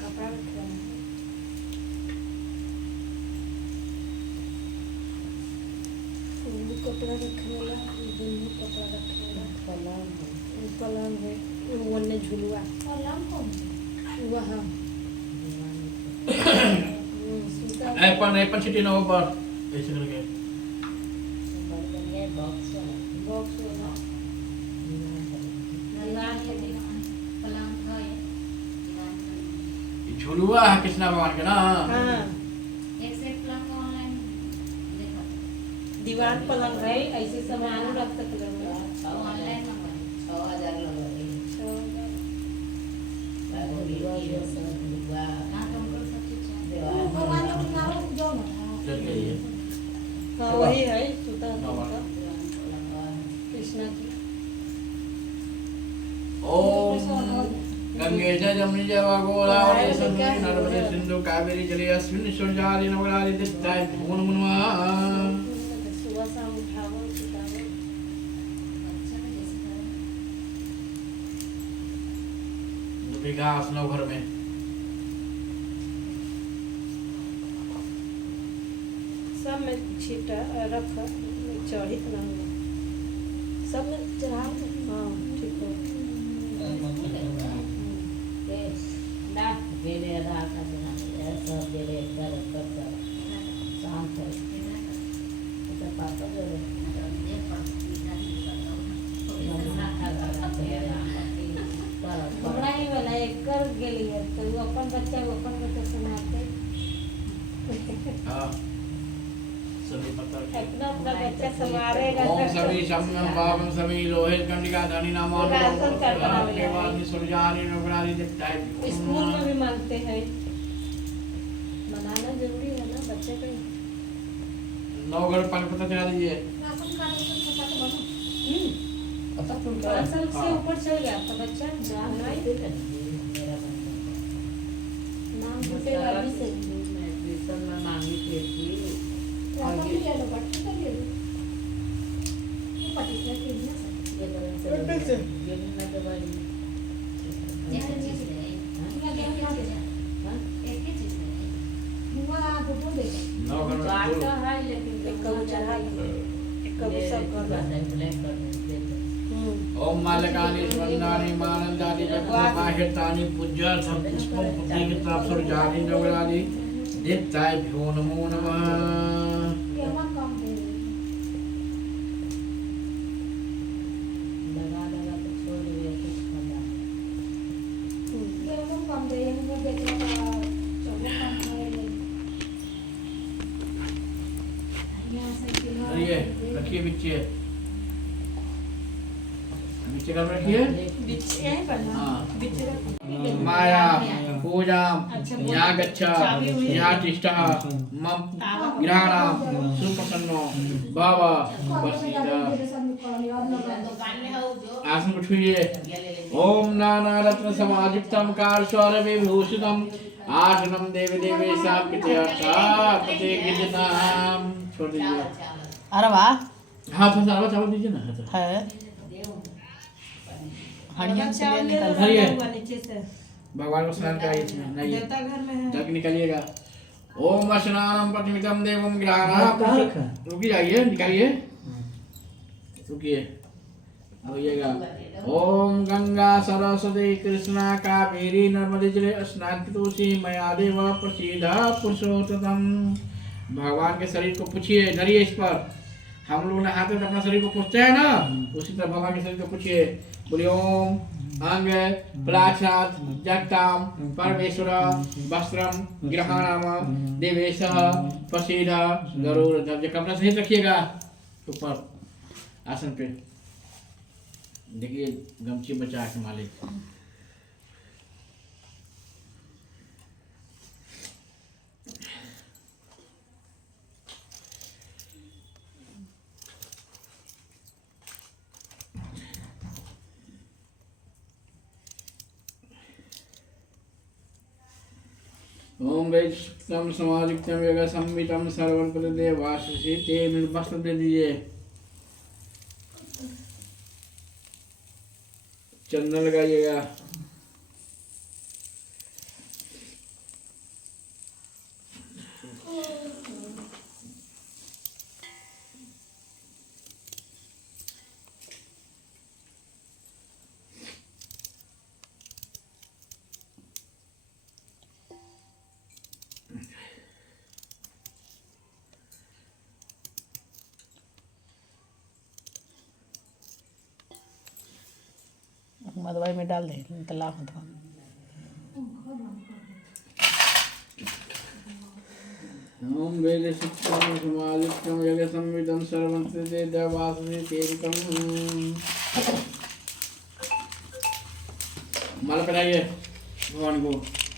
कपड़ा रखना कपड़ा रखने वाला दोनों कपड़ा रखने वाला पलंग है वो ने झुलुआ पलंग कौन वहाँ ऐपन छिटी ना ऊपर ऐसे करके। बॉक्स वाला पलंग है झुलुआ है कृष्णा भगवान के ना। हाँ एक सेट पलंग ऑनलाइन देखो दीवार पलंग है, ऐसे सामान रख सकते हो। ऑनलाइन मंगवाए 6000 लगा ओम गंगे च जमुने चैव गोदावरी सरस्वती नर्मदे सिंधु कावेरी जले अस्मिन् सन्निधिं नमोऽस्तु दित्ताय नमो नमः। सुबह शाम उठाओ सुताओ। विकास नो घर में सब में छीटा रख चढ़ी तो ना हो सब में चढ़ा हाँ ठीक हो ना मेरे आधार का देना सब मेरे कर शांत है तो पापा जो हमरा ही वाला एक कर गेली है तो वो अपन बच्चा सुनाते हां सभी पता अपना अपना बच्चा संभालेगा ओम सभी सम्यम भावम सभी लोहित कंडिका धनी नाम के बाद सुरजानी नगरारी दिखताय। स्कूल में भी मानते हैं मनाना जरूरी है ना बच्चे को। नौगढ़ पान पता चला दीजिए। राशन कार्ड से पता तो बनो। पता चल 5 साल से ऊपर चल गया तो बच्चा नाम से अभी से में मांगी थी राशन भी ले लो पट्टी तो ले लो। पट्टी से कितना से नौगढ़ है लेकिन ओम मालकानि स्मन्नानि मानंदानि माहितानि पूज्यार्थं पुष्पं प्रतीकता सुरजानि नगरानि दित्ताय भ्यो नमो नमः। रखिए बिच्चे बिच्चे कर रखिए यहीं पर ना माया पूजा या गच्छा या तिष्ठा मम ग्रहाणाम सुप्रसन्नो भव वसीता। आसन उठिए। ओम नाना रत्न समायुक्तम कारस्वर विभूषितम आसनम देवी देवेशा पितयर्था पते गिजनाम। छोड़ दीजिए। अरे वाह हाथ में सारा चावल दीजिए ना हाथ है हड़िया से चावल ले लो धरिए। हुआ नीचे से भगवान को स्नान कराइए इसमें नहीं देवता घर में है तक निकलिएगा। ओम स्नानम प्रतिमितम देवम ग्रहाणाम। रुकी जाइए निकालिए रुकिए बोलिएगा। ओम गंगा सरस्वती कृष्णा कावेरी नर्मदे जले स्नातुषी मया देव प्रसीद पुरुषोत्तम। भगवान के शरीर को पूछिए धरिए इस पर। हम लोग नहाते तो अपना शरीर को पूछते हैं ना उसी तरह भगवान के शरीर को पूछिए। बोलिए ओम अंग प्लाक्षात जगताम परमेश्वर वस्त्रम ग्रहाणाम देवेशः प्रसीद गरुड़ ध्वज। कपड़ा सही रखिएगा ऊपर आसन पे। देखिए गमछी बचा के मालिक। ओम वैष्णव समायुक्तम योग संवितम सर्वं प्रदेवासी ते वस्त्र दे दीजिए। चंदन लगाइएगा। मदवाई में डाल दे तालाब में ओम वेद शिक्षण समायुक्तम योग संवितम सर्वं प्रदेवासी तेरिकम। माला पहनाइए भगवान को।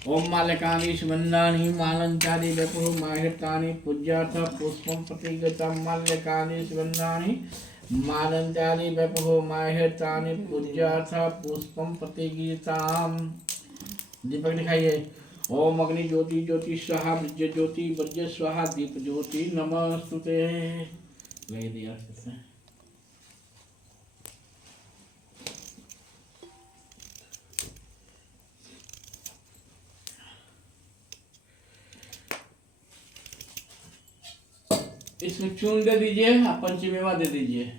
ओम मालकानि सुगंधानि मालंचानि वपुः माहितानि पूज्यार्थ पुष्पं प्रतीकतं माल्यकानि सुगंधानि मानन्त्यानि वैपहो माहेतानि पूज्यार्थ पुष्पम प्रतिगीताम। दीपक दिखाइए। ओम अग्नि ज्योति ज्योति स्वाहा विद्य ज्योति वज्र स्वाहा दीप ज्योति नमस्तुते। लगा दिया इसमें। इसमें चून दे दीजिए, आप पंचमेवा दे दीजिए।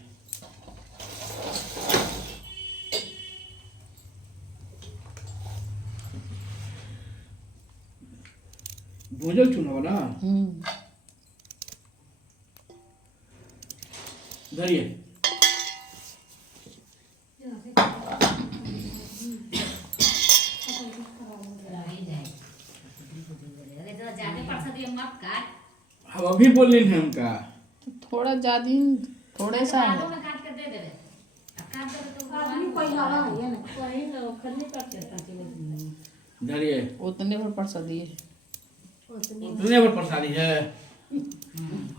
भूजल चून होगा ना। धरिए। हम अभी बोल रहे हैं उनका थोड़ा ज्यादा थोड़े सा है। आदमी कोई हवा है ना कोई ना खन्ने करते हैं। धरिए। उतने पर प्रसादी है। उतने पर प्रसादी है।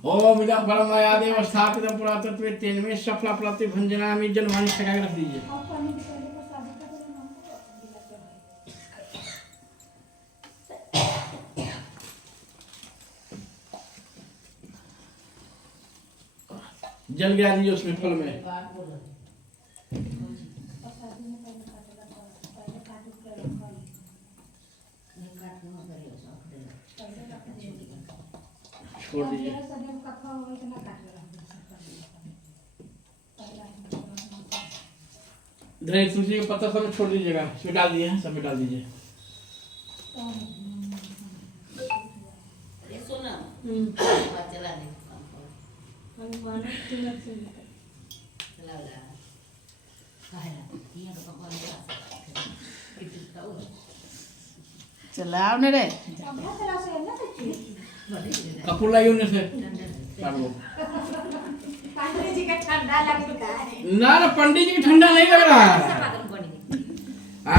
ओम इदं परमयादेव स्थापितं पुरातत्वे तेनमे सफला प्राप्ति भंजनामि जनमानस छका के रख दीजिए। और पानी की पहले को शादी का जल गिरा दीजिए उसमें फल में। छोड़ दीजिए। धनिया तुलसी का पत्ता सब छोड़ दीजिएगा। इसमें डाल दिए, सब में डाल दीजिए। अरे सुना बात चला दे चला ला कहला ये तो कौन चलाओ ने रे। कपूर लाइए उन्हें से काट लो। पंडित जी का ठंडा लगता है ना ना पंडित जी की ठंडा नहीं लग रहा है।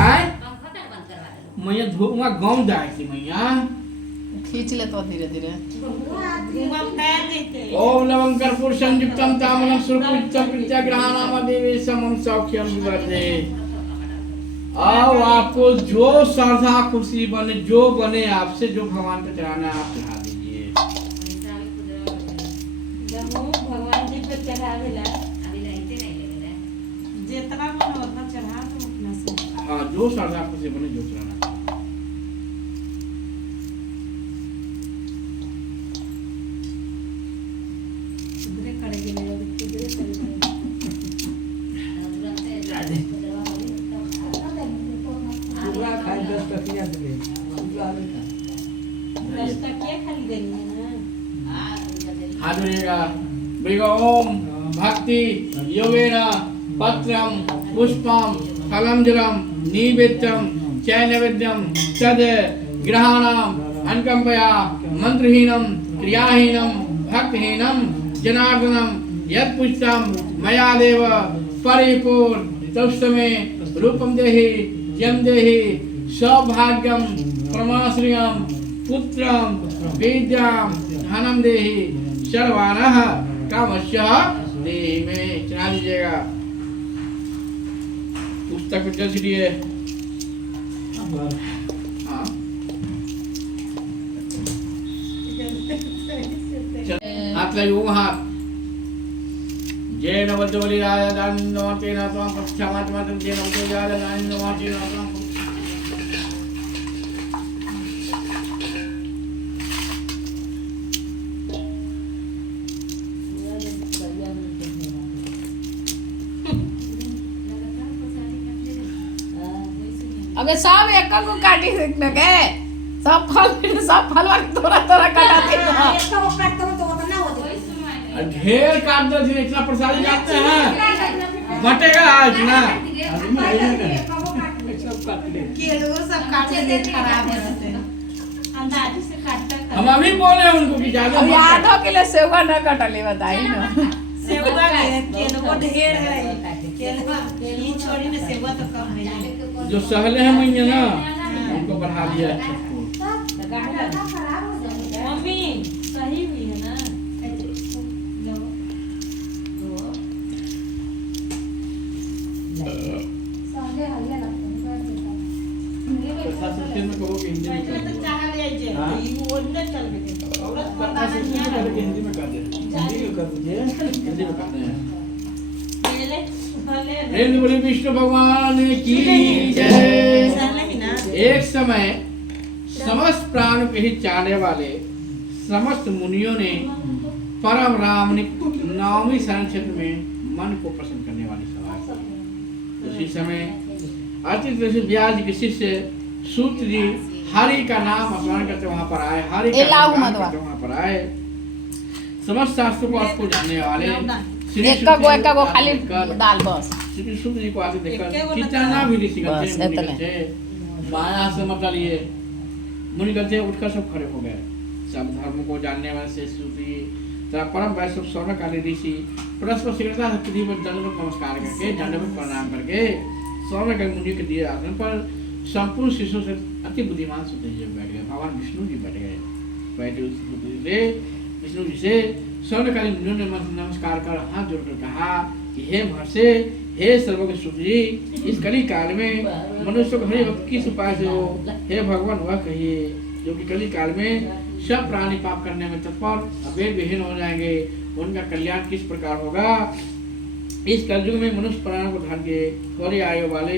आय मैया धूप में गाँव जाए थी मैया। खींच ले तो धीरे धीरे। ओम लवंग कर्पूर संयुक्तम ताम्रम सुरपुष्टम प्रत्याग्रहाणाम देवी समम सौख्यम विवर्धे। आओ आपको जो श्रद्धा खुशी बने, जो बने आपसे, जो भगवान पे चढ़ाना आप चढ़ा दीजिए। भगवान जी पे चढ़ावेला जितना मन उतना चढ़ा दो अपना से। हाँ जो श्रद्धा खुशी बने, जो चढ़ाना। किधरे करेंगे किधरे करेंगे रास्ता क्या खाली देंगे ना। हाथ जोड़िएगा। बोलिएगा ओम भक्ति योगेन पत्रम पुष्पम फलम जलम निवेद्यम च नैवेद्यम तद ग्रहाणाम अनुकंपया मंत्रहीनम क्रियाहीनम भक्तहीनम जनार्दनम यत् पुष्टम मया देव परिपूर्ण तत्समे रूपम देहि यम देहि सौभाग्यम परमाश्रियम पुत्रम विद्याम धनम देहि सर्वानः कामस्य देहि में। चढ़ा दीजिएगा। पुस्तक पे जल छिड़िए। हाँ हाथ लगाइए वो हाथ। जय नवद्वली राजा दानिनो तेना त्वं पक्षमात्मतं जय नवद्वली राजा दानिनो तेना त्वं। अबे सब एक को काटी देखने के सब फल वाली थोड़ा थोड़ा काटा दे। इसका वो काटते हो तो वो ना हो जाए। ढेर काट दो जी, इतना प्रसादी काटते हैं बटेगा आज ना। केलो सब काटे दे खराब होते हैं। अंदाज से काटता हम अभी बोले उनको कि ज्यादा अब आधो किलो सेवा न कटले बताई ना। सेवा केलो ढेर है। केलो ये छोड़ी ना सेवा तो कम है। जो सहले हैं मैया ना उनको बढ़ा दिया। मम्मी सही हुई है ना। साले हरिया लगता है बैठ देता हिंदी में कथा संस्कृत में कहो कि हिंदी में कर दो। हाँ? कथा संस्कृत में कहो कि हिंदी में कर दे। हिंदी में कर दीजिए, हिंदी में कर दें। नरेंद्र बोले विष्णु भगवान की जय। एक समय समस्त प्राण के ही चाहने वाले समस्त मुनियों ने परम राम ने 9वीं शरण क्षेत्र में मन को प्रसन्न करने वाली सभा की। उसी समय अतिथि व्यास के शिष्य सूत जी हरि का नाम स्मरण करते वहां पर आए। हरि का नाम करते वहां पर आए। समस्त शास्त्रों को आपको जानने वाले एक का गो खाली दाल बस। श्री सूत जी को आते देखकर कितना भी ऋषिगण थे, मुनिगण थे, माया से मत लिए मुनिगण थे, उठकर सब खड़े हो गए। सब धर्म को जानने वाले से सूत जी तथा परम वैष्णव स्वर्णकाली ऋषि परस्पर शीघ्रता से पृथ्वी पर दंडवत नमस्कार करके दंडवत प्रणाम करके स्वर्णकाली मुनि के दिए आसन पर संपूर्ण शिष्यों से अति बुद्धिमान सूत जी बैठ गए। भगवान विष्णु जी बैठ गए। बैठे उस विष्णु जी से स्वर्णकाली मुनियों ने नमस्कार कर हाथ जोड़कर कहा कि हे महर्षि, हे सर्वज्ञ सूत जी, इस कली काल में मनुष्य को हरि भक्त किस उपाय से हो? हे भगवान वह कहिए जो कि कली काल में सब प्राणी पाप करने में तत्पर अभेद विहीन हो जाएंगे, उनका कल्याण किस प्रकार होगा? इस कलयुग में मनुष्य प्राणों को धन के थोड़ी आयु वाले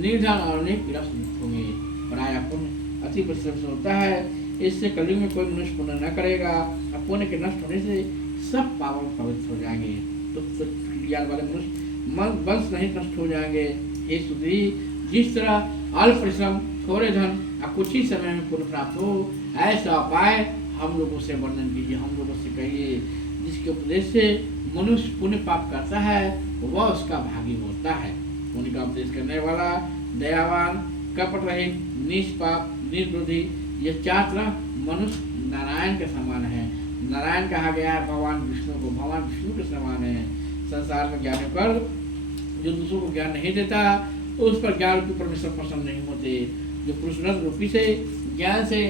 निर्धन और अनेक पीड़ा से मुक्त होंगे। पराया पुण्य अति परिश्रम से होता है, इससे कलयुग में कोई मनुष्य पुण्य न करेगा। अब पुण्य के नष्ट होने से सब पावन पवित्र हो जाएंगे, तो ज्ञान वाले मनुष्य मन वंश नहीं नष्ट हो जाएंगे। हे सुधी, जिस तरह अल्प परिश्रम थोड़े धन और कुछ ही समय में पुण्य प्राप्त हो, ऐसा उपाय हम लोगों से वर्णन कीजिए, हम लोगों से कहिए। जिसके उपदेश से मनुष्य पुण्य पाप करता है वह उसका भागी होता है। पुण्य का उपदेश करने वाला दयावान, कपट रहित, निष्पाप, निर्बुद्धि, ये चार मनुष्य नारायण के समान है। नारायण कहा गया है भगवान विष्णु को, भगवान विष्णु के समान है। संसार में ज्ञान कर जो दूसरों को ज्ञान नहीं देता उस पर ज्ञान रूपी परमेश्वर प्रसन्न नहीं होते। जो पुरुष रूपी से ज्ञान से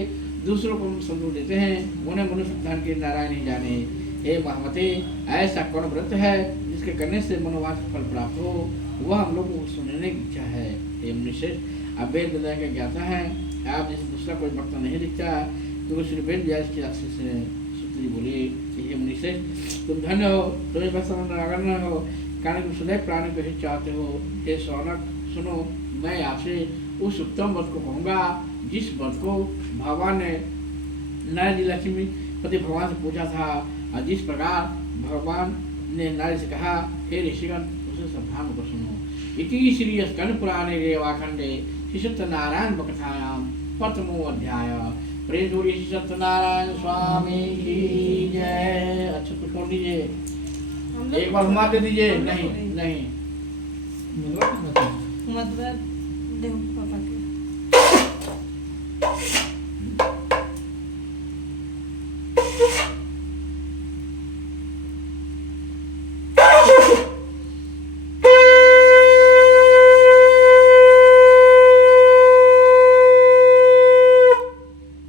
दूसरों को संतोष देते हैं उन्हें मनुष्य धन के नारायण नहीं जाने। हे महामते, ऐसा कौन व्रत है जिसके करने से मनोवांछित फल प्राप्त हो? वह हम लोगों को सुनने की इच्छा है। हे मुनिश्रेष्ठ, आप वेद वेदांत का ज्ञाता है, आप जैसे दूसरा कोई वक्ता नहीं दिखता क्योंकि श्री वेद व्यास की आशीष से सूत जी बोले कि हे मुनिश्रेष्ठ, तुम धन्य हो, तुम्हें बस अगर हो, कारण तुम सदैव प्राणी को ही चाहते हो। हे शौनक, सुनो, मैं आपसे उस उत्तम व्रत को कहूँगा जिस व्रत को भगवान ने नारद जी लक्ष्मी पति भगवान से पूछा था, और जिस प्रकार भगवान ने नारद से कहा, हे ऋषिगण, उसे सावधान होकर सुनो। इति श्री स्कंद पुराणे रेवाखंडे श्री सत्यनारायण कथायाम प्रथमो अध्याय। प्रेम जोड़ी श्री सत्यनारायण स्वामी की जय। अच्छा कुछ छोड़ दीजिए, एक बार घुमा दे दीजिए। नहीं नहीं मतलब देव पापा के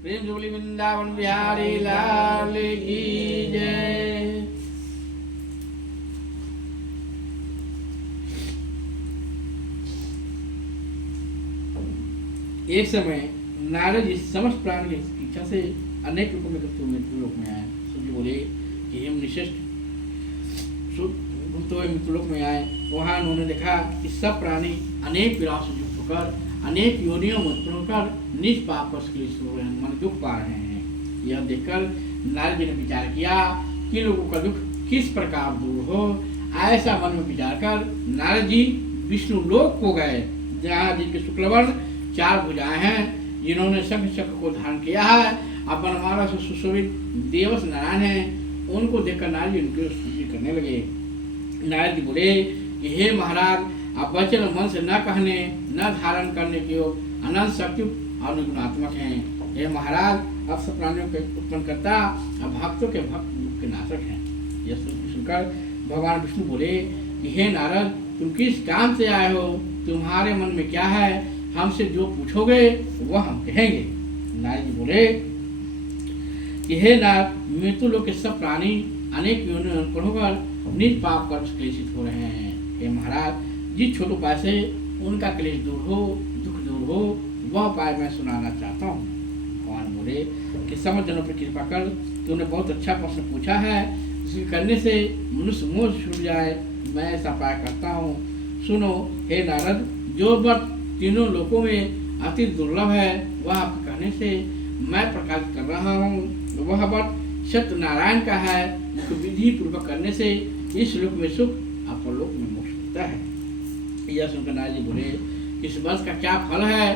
प्रेम जोड़ी वृंदावन बिहारी लाल की जय। एक समय नारद जी समस्त प्राण की इच्छा से अनेक रूपों में मृत्युलोक में आए। सूर्य बोले कि हे मुनिश्रेष्ठ, मृत्युलोक में आए। वहाँ उन्होंने देखा कि सब प्राणी अनेक पीड़ाओं से युक्त होकर अनेक योनियों में उत्पन्न होकर निज पाप मन दुख पा रहे हैं। यह देखकर नारद जी ने विचार किया कि लोगों का दुख किस प्रकार दूर हो। ऐसा मन में विचार कर नारद जी विष्णु लोक को गए, जहाँ जिनके शुक्लवर्ण 4 भुजाएं हैं, जिन्होंने शंख चक्र को धारण किया है, अब बनमाला से सुशोभित देवस नारायण हैं। उनको देखकर नारद जी उनकी स्तुति करने लगे। नारद जी बोले कि हे महाराज, आप वचन मन से न कहने न धारण करने की ओर अनंत शक्ति और निगुणात्मक हैं। हे महाराज, आप सब प्राणियों के उत्पन्न करता और भक्तों के भक्त दुख के नाशक हैं। यह सुनकर भगवान विष्णु बोले कि हे नारद, तुम किस काम से आए हो? तुम्हारे मन में क्या है? हमसे जो पूछोगे वह हम कहेंगे। नारद जी बोले कि हे नारद, मृत्यु लोक के सब प्राणी अनेक योनियों में उत्पन्न होकर निज पाप कर क्लेशित हो रहे हैं। हे महाराज, जिस छोटे उपाय से उनका क्लेश दूर हो, दुख दूर हो, वह उपाय मैं सुनाना चाहता हूँ। भगवान बोले कि समझ जनों पर कृपा कर, तुमने बहुत अच्छा प्रश्न पूछा है, जिसके करने से मनुष्य मोह छूट जाए, मैं ऐसा उपाय करता हूँ। सुनो हे नारद, जो व्रत तीनों लोकों में अति दुर्लभ है, वह आपके कहने से मैं प्रकाशित कर रहा हूँ। वह व्रत सत्यनारायण का है, जिसको विधि पूर्वक करने से इस लोक में सुख, अपरलोक में मोक्ष मिलता है। यह सुनकर नारद जी बोले, इस व्रत का क्या फल है?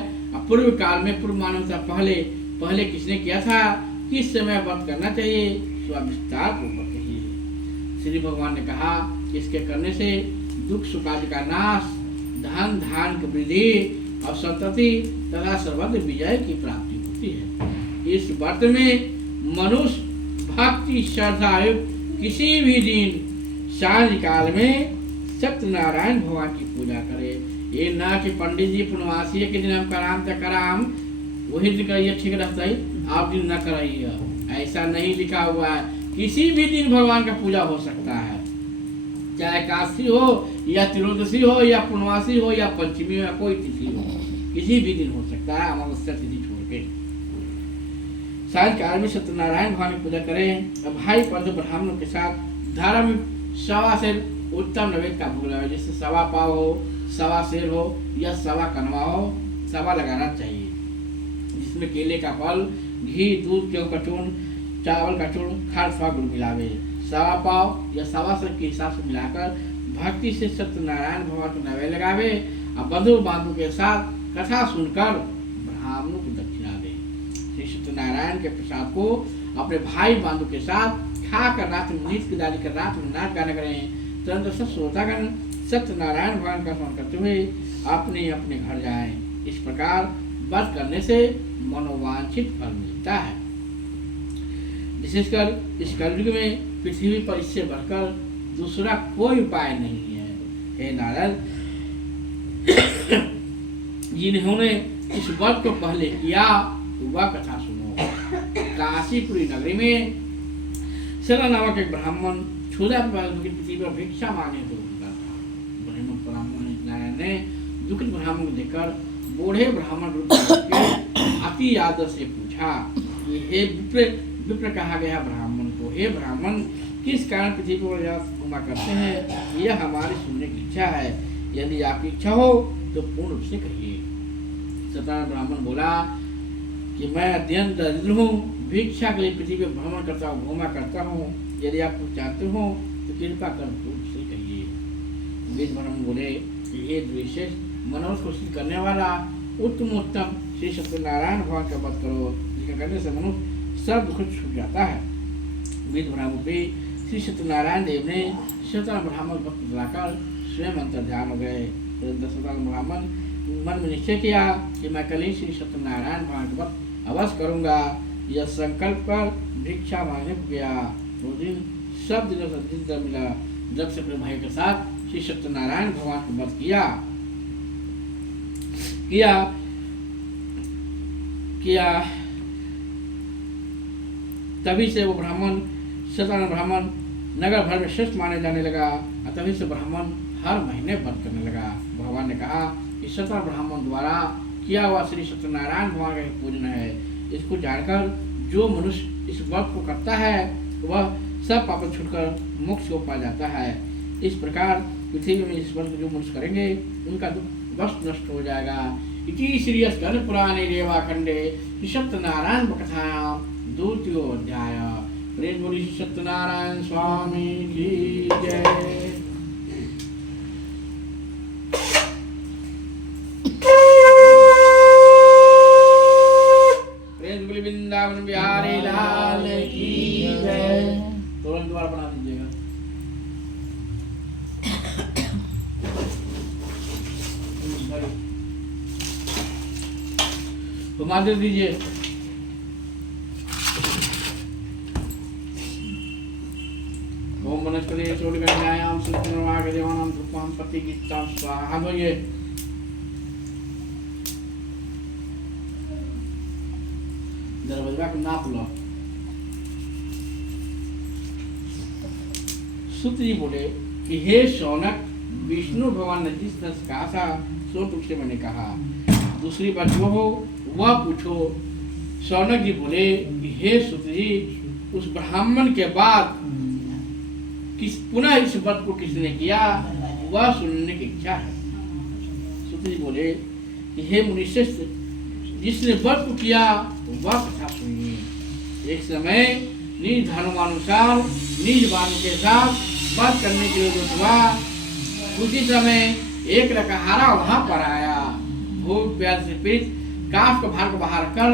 पूर्व काल में, पूर्व मानवता पहले किसने किया था, किस समय व्रत करना चाहिए, सो विस्तार पूर्वक कहिए। श्री भगवान ने कहा कि इसके करने से दुख सुख आदि का नाश, धन धान की वृद्धि और संतति तथा सर्वत्र विजय की प्राप्ति होती है। इस व्रत में मनुष्य भक्ति श्रद्धा युक्त किसी भी दिन सांझ काल में सत्यनारायण भगवान की पूजा करे। ये ना कि पंडित जी पूर्णवासी के दिन हम कराम तो कराम, वही दिन करिए ठीक रहता है, आप दिन न कराइए, ऐसा नहीं लिखा हुआ है। किसी भी दिन भगवान का पूजा हो सकता है, चाहे काशी हो या त्रियोदशी हो या पूर्णवासी हो या पंचमी हो या कोई तिथि हो, किसी भी दिन हो सकता है, अमावस्या तिथि छोड़ के। सांझ काल में सत्यनारायण भगवान की पूजा करें। भाई पद ब्राह्मणों के साथ धर्म सवा से उत्तम नैवेद्य का भोग लगाए, जैसे सवा पाव हो, सवा सेर हो या सवा कनवा हो, सवा लगाना चाहिए, जिसमें केले का फल, घी, दूध, गेहूं का चूर्ण, चावल का चूर्ण, खाद व गुड़ मिलावे। सवा पाव या सवा सेर के हिसाब से मिलाकर भक्ति से सत्यनारायण भगवान को नैवेद्य लगावे और बंधु बांधु के साथ कथा सुनकर ब्राह्मणों को दक्षिणा दे। श्री सत्यनारायण के प्रसाद को अपने भाई बंधु के साथ खाकर रात में नींद की दादी कर रात में नाच गाना करें। तुरंत सब श्रोतागण सत्यनारायण भगवान का स्मरण करते हुए अपने अपने घर जाएं। इस प्रकार व्रत करने से मनोवांछित फल मिलता है। विशेषकर इस कलयुग में पृथ्वी पर इससे बढ़कर दूसरा कोई उपाय नहीं है। हे नारद, जिन्होंने इस व्रत को पहले किया वह कथा सुनो। काशीपुरी नगरी में सला नामक एक ब्राह्मण क्षुधा पृथ्वी पर भिक्षा मांगने तो उठता था। ब्राह्मण नारायण ने दुखित ब्राह्मण को देखकर बूढ़े ब्राह्मण रूप में अति आदर से पूछा कि हे विप्र कहा गया ब्राह्मण को, हे ब्राह्मण, किस कारण पृथ्वी पर घुमा करते हैं, यह हमारी सुनने की इच्छा है। यदि आपकी इच्छा हो तो पूर्ण रूप से कहिए। सत्यनारायण ब्राह्मण बोला कि मैं अत्यंत दरिद्र हूँ, भिक्षा के लिए पृथ्वी पर भ्रमण करता हूँ, घूमा करता हूँ। यदि आप कुछ चाहते हो तो कृपा कर पूर्ण से कहिए। वेद ब्राह्मण बोले कि हे द्विशेष, मनोरथ को सिद्ध करने वाला उत्तम श्री सत्यनारायण भगवान का व्रत करो, जिसका करने से मनुष्य सब दुख छूट जाता है। वेद ब्राह्मण पे श्री सत्यनारायण देव ने सत्यनारायण ब्राह्मण भक्त दिलाकर स्वयं अंतर ध्यान हो गए। सत्यनारायण ब्राह्मण मन में निश्चय किया कि मैं कल ही श्री सत्यनारायण भगवान का व्रत अवश्य करूंगा। यह संकल्प कर भिक्षा मांगने को गया। दो दिन सब दिनों से दिन मिला। जब से अपने भाई के साथ श्री सत्यनारायण भगवान का व्रत किया तभी से वो ब्राह्मण सत्यनारायण ब्राह्मण नगर भर में श्रेष्ठ माने जाने लगा। तभी से ब्राह्मण हर महीने व्रत करने लगा। भगवान ने कहा कि सत्यनारायण ब्राह्मण द्वारा किया हुआ श्री सत्यनारायण भगवान का पूजन है। इसको जानकर जो मनुष्य इस व्रत को करता है वह सब पाप छूटकर मोक्ष को पा जाता है। इस प्रकार पृथ्वी में इस व्रत को जो मनुष्य करेंगे उनका दुख वस्त नष्ट हो जाएगा। इति श्री स्कंद पुराणे रेवाखंडे श्री सत्यनारायण कथायां द्वितीयो अध्याय। प्रेम बोली श्री सत्यनारायण स्वामी की जय। प्रेम बोली वृंदावन बिहारी लाल की जय। तुरंत दोबारा बना दीजिएगा। घुमा दे दीजिए। ओम वनस्पति शोलकन्यायाम सुखनवाग देवानां रूपां प्रतिगीतां स्वाहा। धोइए। दरवाजा को नाप लो। सूत जी बोले कि हे शौनक, विष्णु भगवान ने जिस तरह से कहा था सो रूप से मैंने कहा। दूसरी बात वो हो वह पूछो। शौनक जी बोले कि हे सुत जी, उस ब्राह्मण के बाद किस पुनः इस व्रत को किसने किया वह सुनने की इच्छा है। सुत जी बोले कि हे मुनिश्रेष्ठ, जिसने व्रत को किया वह कथा सुनिए। एक समय निज धर्मानुसार निज बाणों के साथ व्रत करने के लिए जो हुआ, उसी समय एक लकहारा वहां पर आया। भूख प्यास से पीड़ित काफ को भार को बाहर कर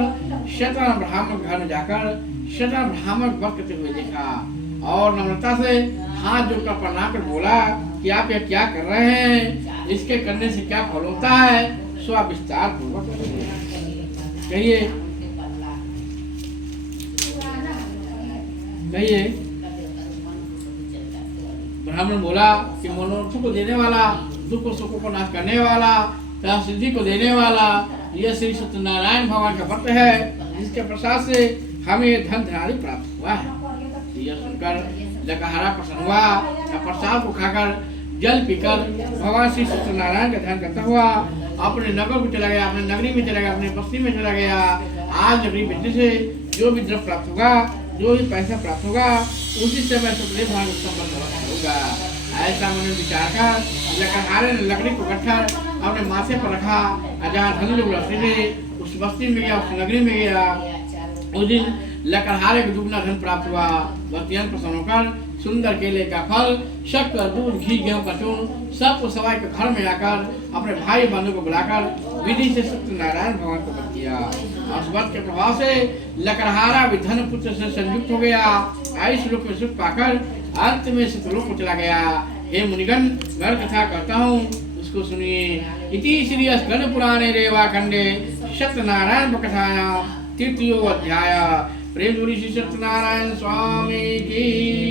शतरंज ब्राह्मण के घर में जाकर शतरंज ब्राह्मण व्रत करते हुए देखा और नम्रता से हाथ जोड़कर प्रणाम कर बोला कि आप यह क्या कर रहे हैं, इसके करने से क्या फल होता है, सो आप विस्तार पूर्वक कहिए। कहिए। ब्राह्मण बोला कि मनोरथ को देने वाला, दुख सुखों को नाश करने वाला, सिद्धि को देने वाला यह श्री सत्यनारायण भगवान का व्रत है, जिसके प्रसाद से हमें धन धनादि प्राप्त हुआ है। यह सुनकर लकहारा प्रसन्न हुआ। प्रसाद को खाकर जल पीकर भगवान श्री सत्यनारायण का ध्यान करता हुआ अपने नगर में चला गया, अपने नगरी में चला गया, अपने बस्ती में चला गया। आज नगरी बेचने से जो भी द्रव्य प्राप्त होगा, जो भी पैसा प्राप्त होगा, उसी से मैं सतले भगवान का संबंध होगा। ऐसा मैंने विचार कर लकहारे ने लकड़ी को गट्ठर अपने माथे पर रखा। जहाँ धन लोग रहते थे उस बस्ती में गया, उस नगरी में गया। उस दिन लकड़हारे को दुगना धन प्राप्त हुआ। वह अत्यंत प्रसन्न होकर सुंदर केले का फल, शक्कर, दूध, घी, गेहूं का चूर्ण सबको सवाई के घर में आकर अपने भाई बंधु को बुलाकर विधि से सत्यनारायण भगवान को व्रत किया। उस व्रत के प्रभाव से लकड़हारा भी धन पुत्र से संयुक्त हो गया। आयुष लोक में सुख पाकर अंत में सतलोक को चला गया। हे मुनिगण, मैं कथा कहता हूँ, उसको सुनिए। इति श्री स्कंद पुराणे रेवा खंडे सत्यनारायण कथायां तृतीयो अध्याय। प्रेम जोड़ी श्री सत्यनारायण स्वामी की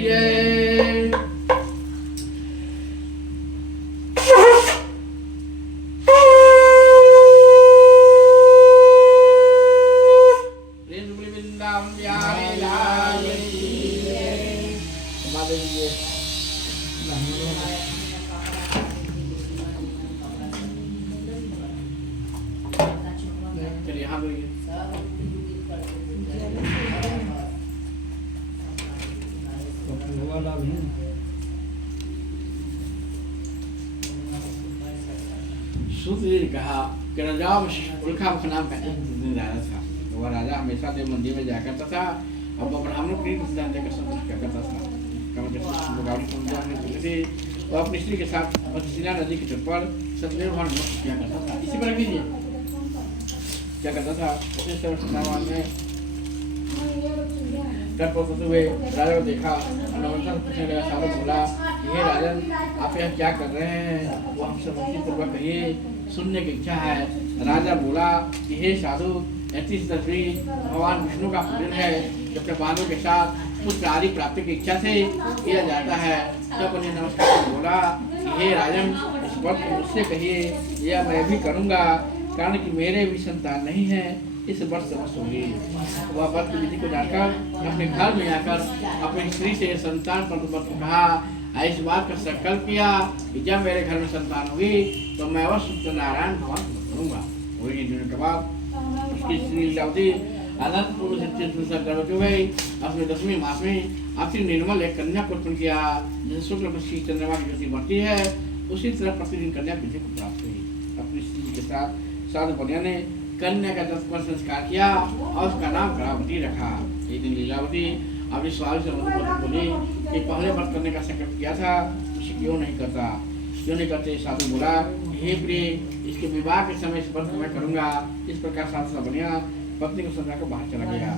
जय। प्रेम जोड़ी वृंदावन बिहारी लाल की जय। चलिए यहाँ बोलिए। सूत्र ने कहा कि राजा उल्का नाम का एक राजा था। वह राजा हमेशा देव मंदिर में जाया करता था और वह ब्राह्मणों की सिद्धांत देकर संतुष्ट किया करता था। वो अपनी स्त्री के साथ मत्स्यशिला नदी के तट पर सत्यदेव भगवान किया करता था। इसी पर कीजिए क्या करता था। में तट पर होते हुए राजा को देखा, नम्रता से पूछने लगा। साधु बोला, हे राजन, आप यहाँ क्या कर रहे हैं, वो हमसे भक्ति पूर्वक कहिए, सुनने की इच्छा है। राजा बोला कि हे साधु, ऐसी तस्वीर भगवान विष्णु का पूजन है, जो अपने बालों के साथ पुत्र आदि प्राप्ति की इच्छा से किया जाता है। तब उन्हें नमस्कार बोला कि हे राजन, इस व्रत को मुझसे कहिए, यह मैं भी करूँगा, कारण कि मेरे भी संतान नहीं है, इस वर्ष समस्त होगी। वह व्रत विधि को जानकर अपने घर में आकर अपनी स्त्री से संतान पर व्रत को कहा। इस बात का संकल्प किया कि जब मेरे घर में संतान होगी तो मैं वह सत्यनारायण भगवान को करूँगा। वही दिन के बाद उसकी स्त्री लीलावती अनंतपुर से गर्भवती हो गई। अपने 10वें मास में अति निर्मल एक कन्या को उत्पन्न किया, जिसे शुक्ल पक्ष की चंद्रमा की ज्योति बढ़ती है, उसी तरह प्रतिदिन कन्या विधि को प्राप्त हुई। अपनी स्त्री के साथ साधु कन्या ने कन्या का 10 पर संस्कार किया और उसका नाम करावती रखा। एक दिन लीलावती अपनी स्वामी से बोली कि पहले व्रत करने का संकल्प किया था, उसे क्यों नहीं करते। साधु बोला, हे प्रिय, इसके विवाह के समय इस व्रत मैं करूँगा। इस प्रकार साधु बनिया पत्नी को समझा कर बाहर चला गया।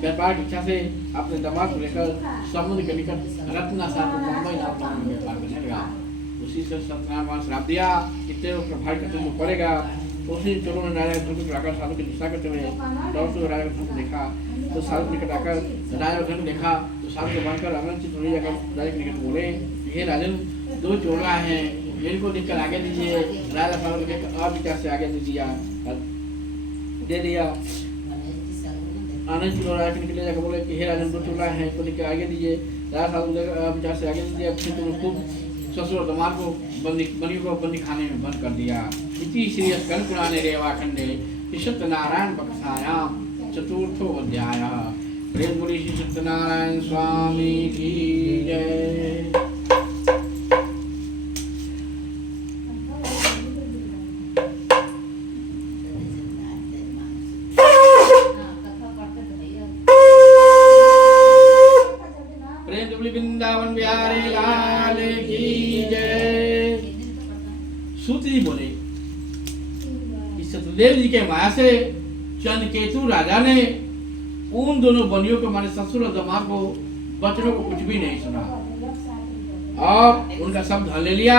व्यापार की इच्छा से अपने दामाद को लेकर समुद्र के निकट रत्नासार को मुंबई नाम में व्यापार करने लगा। उसी से सत्यनारायण श्राप दिया कि तेरे ऊपर भाई का तुझको पड़ेगा। उसी चोरों ने राजा धन को आकर साधु की दिशा करते हुए दौड़ते हुए राजा धन को देखा। तो साधु निकट आकर राजा धन देखा तो साधु को बांधकर अमरचित हो जाकर राजा के निकट बोले, हे राजन, 2 चोरा हैं, इनको लेकर आगे दीजिए। राजा साधु के अविचार से आगे दे दिया। आनंद की लौरा के निकले जाकर बोले कि हे राजन दो चूल्हा है तो लेकर आगे दीजिए। राजा साहब विचार से आगे दीजिए। फिर तुमने खूब ससुर और दामाद को बनियों को बंदी खाने में बंद कर दिया। इति श्री स्कंद पुराणे रेवाखंडे श्री सत्यनारायण बकथायाम चतुर्थो अध्याय। प्रेम बोली श्री सत्यनारायण स्वामी की जय। वृंदावन बिहारी लाल की जय। सूत जी बोले कि सतदेव जी के माया से चंद्रकेतु राजा ने उन दोनों बनियों को, हमारे ससुर और दामाद को, बच्चों को कुछ भी नहीं सुना और उनका सब धन ले लिया।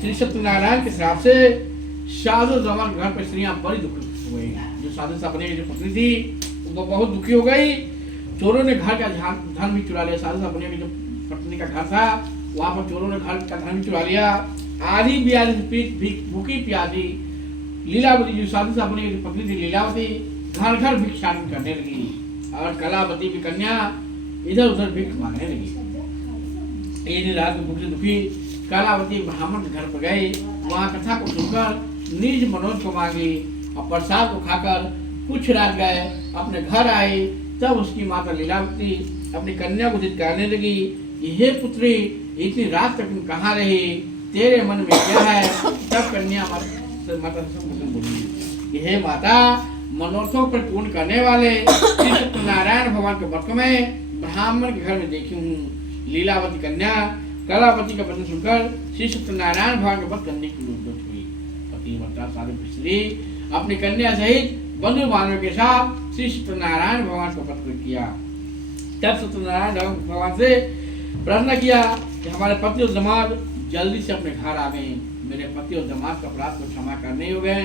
श्री सत्यनारायण के श्राप से साधु दामाद के घर पर स्त्रियां बड़ी दुखी हो गई। जो साधु सपने की जो पत्नी थी वो बहुत दुखी हो गई। चोरों ने घर का धन भी चुरा लिया। साधु सपने की जो पत्नी का घर था वहां पर चोरों ने घर का धन भी चुरा लिया। आधी ब्याजी भूखी प्यासी लीलावती, जो साधु सपने की पत्नी थी लीलावती, घर घर भिक्षाटन करने लगी और कलावती भी कन्या इधर उधर भिक्ष मांगने लगी। एक दिन रात में भूख से दुखी कलावती ब्राह्मण के घर पर गए। वहां कथा को सुनकर निज मनोज को मांगी और प्रसाद को खाकर कुछ रात गए। अपने घर आए तब उसकी माता लीलावती अपनी कन्या को धिक्कारने लगी कि हे पुत्री, इतनी रात तक तुम कहाँ रही, तेरे मन में क्या है। तब कन्या माता से बोली कि हे माता, मनोरथों पर पूर्ण करने वाले श्री सत्यनारायण भगवान के व्रत में ब्राह्मण के घर में देखी हूँ। लीलावती कन्या कलावती का वचन सुनकर श्री सत्यनारायण भगवान के व्रत करने की उद्यत हुई। पतिव्रता साधु स्त्री अपनी कन्या सहित बंधु बांधवों के साथ श्री सत्यनारायण भगवान को व्रत किया। तब सत्यनारायण भगवान से प्रार्थना किया कि हमारे पति और दामाद जल्दी से अपने घर आ गए। मेरे पति और दामाद का अपराध को क्षमा करने हो गए,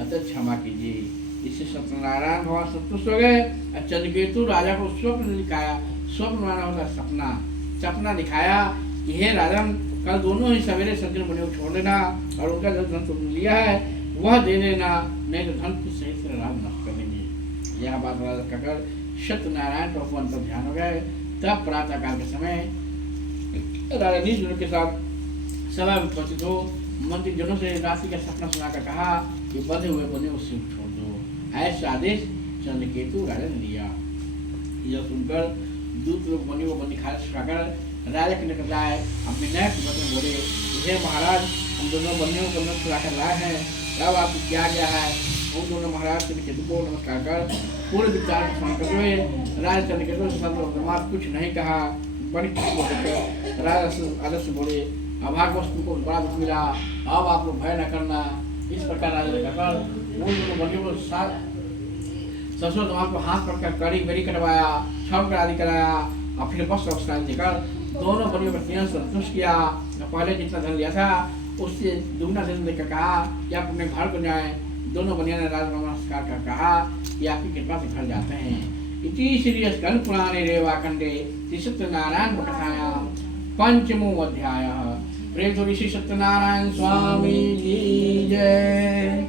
अतः क्षमा कीजिए। इससे सत्यनारायण भगवान संतुष्ट हो गए। चंद्रकेतु राजा को स्वप्न दिखाया। स्वप्न माना होता सपना। सपना दिखाया कि हे राजन, कल दोनों ही सवेरे सज्जन बने को छोड़ देना और उनका जो धन तुमने लिया है वह दे देना, नहीं तो धन की सही से राज नष्ट कर देंगे। यह बात राजा कहकर सत्यनारायण प्रभु अंतर ध्यान हो गए। तब प्रातः काल के समय राजा निज जनों के साथ सभा में उपस्थित हो मंत्री जनों से राशि का सपना सुनाकर कहा कि बंधे हुए बने उससे छोड़ दो। ऐसा आदेश चंद्रकेतु राजा ने दिया। यह सुनकर दूत लोग बनी को बंदी खाने सुखाकर राजा के निकट आए। अपने नए वचन बोले, हे महाराज, हम दोनों बंदियों को नष्ट सुखाकर लाए हैं, अब आपको क्या गया है। उन दोनों महाराज चंद्रकेतु को नमस्कार कर पूरे विचार को स्मरण करते हुए राजा चंद्रकेतु से कुछ नहीं कहा। बड़ी खुशी को देखकर राजा आदर से बोले, अभाग्यवश तुमको बड़ा दुख मिला, अब आप लोग भय न करना। इस प्रकार राजा ने कहकर उन दोनों बंदियों को ससुर दामाद को हाथ पकड़कर कड़ी बेरी करवाया, छड़ आदि कराया और फिर वस्त्र वस्त्रादि देकर दोनों बंदियों को स्नेह संतुष्ट किया। पहले जितना धन लिया था उससे दुगना धन देकर कहा कि आप अपने घर को जाएं। दोनों बनिया ने राजा नमस्कार कर कहा कि आपकी कृपा से घर जाते हैं। इति श्री स्कंद पुराणे रेवाखंडे श्री सत्यनारायण कथायां पंचमो अध्याय। प्रेम थोड़ी श्री सत्यनारायण स्वामी की जय।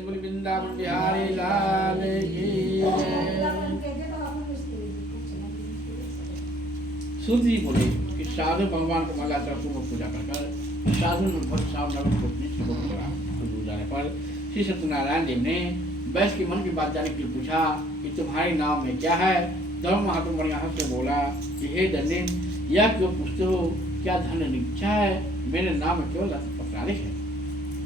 वृंदावन बिहारी लाल की सूत जी बोले कि साधु भगवान को माला को पूजा कर साधु जाने पर श्री सत्यनारायण देव ने वैश्य के मन की बात जाने के लिए पूछा कि तुम्हारे नाम में क्या है। धर्म महात्मा बड़े हंस से बोला कि हे दंडिन, यह क्यों पूछते हो, क्या धन निच्छा है, मेरे नाम में केवल पत्रालिक है।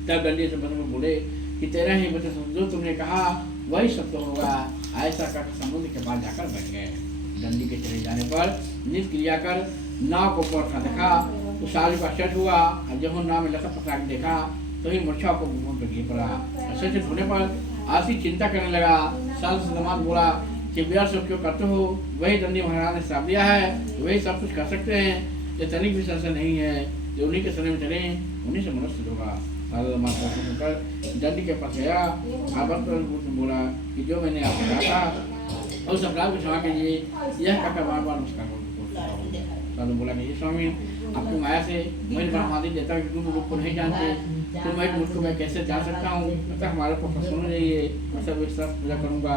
तब दंडी से बंधु बोले कि तेरा ही वचन जो तुमने कहा वही सत्य होगा। ऐसा कर समुद्र के पास जाकर बैठ गए। दंडी के चले जाने पर निज क्रिया कर नाव को पौधा देखा तो साल का शट हुआ और जब नाव में लता पकड़ा के देखा तो ही मूर्छा को भूमि पर गिर पड़ा। सचेत होने पर आशी चिंता करने लगा। साल से दामाद बोला कि व्यर्थ सब क्यों करते हो, वही दंडी महाराज ने श्राप दिया है, वही सब कुछ कर सकते हैं। ये तनिक भी संशय नहीं है, जो उन्हीं के शरण में चले उन्हीं से मनुष्य होगा। होकर दंडी के पास गया और बोला कि जो मैंने आपको कहा था उस अपराध को क्षमा कीजिए। यह कहकर बार बार नमस्कार तो बोला कि हे स्वामी आपकी माया से मैं ब्रह्मादि देता कि तुम लोग को नहीं जानते, तो मैं मुझको मैं कैसे जान सकता हूँ, अतः हमारे को प्रसन्न हो जाइए, मैं सब एक साथ पूजा करूँगा,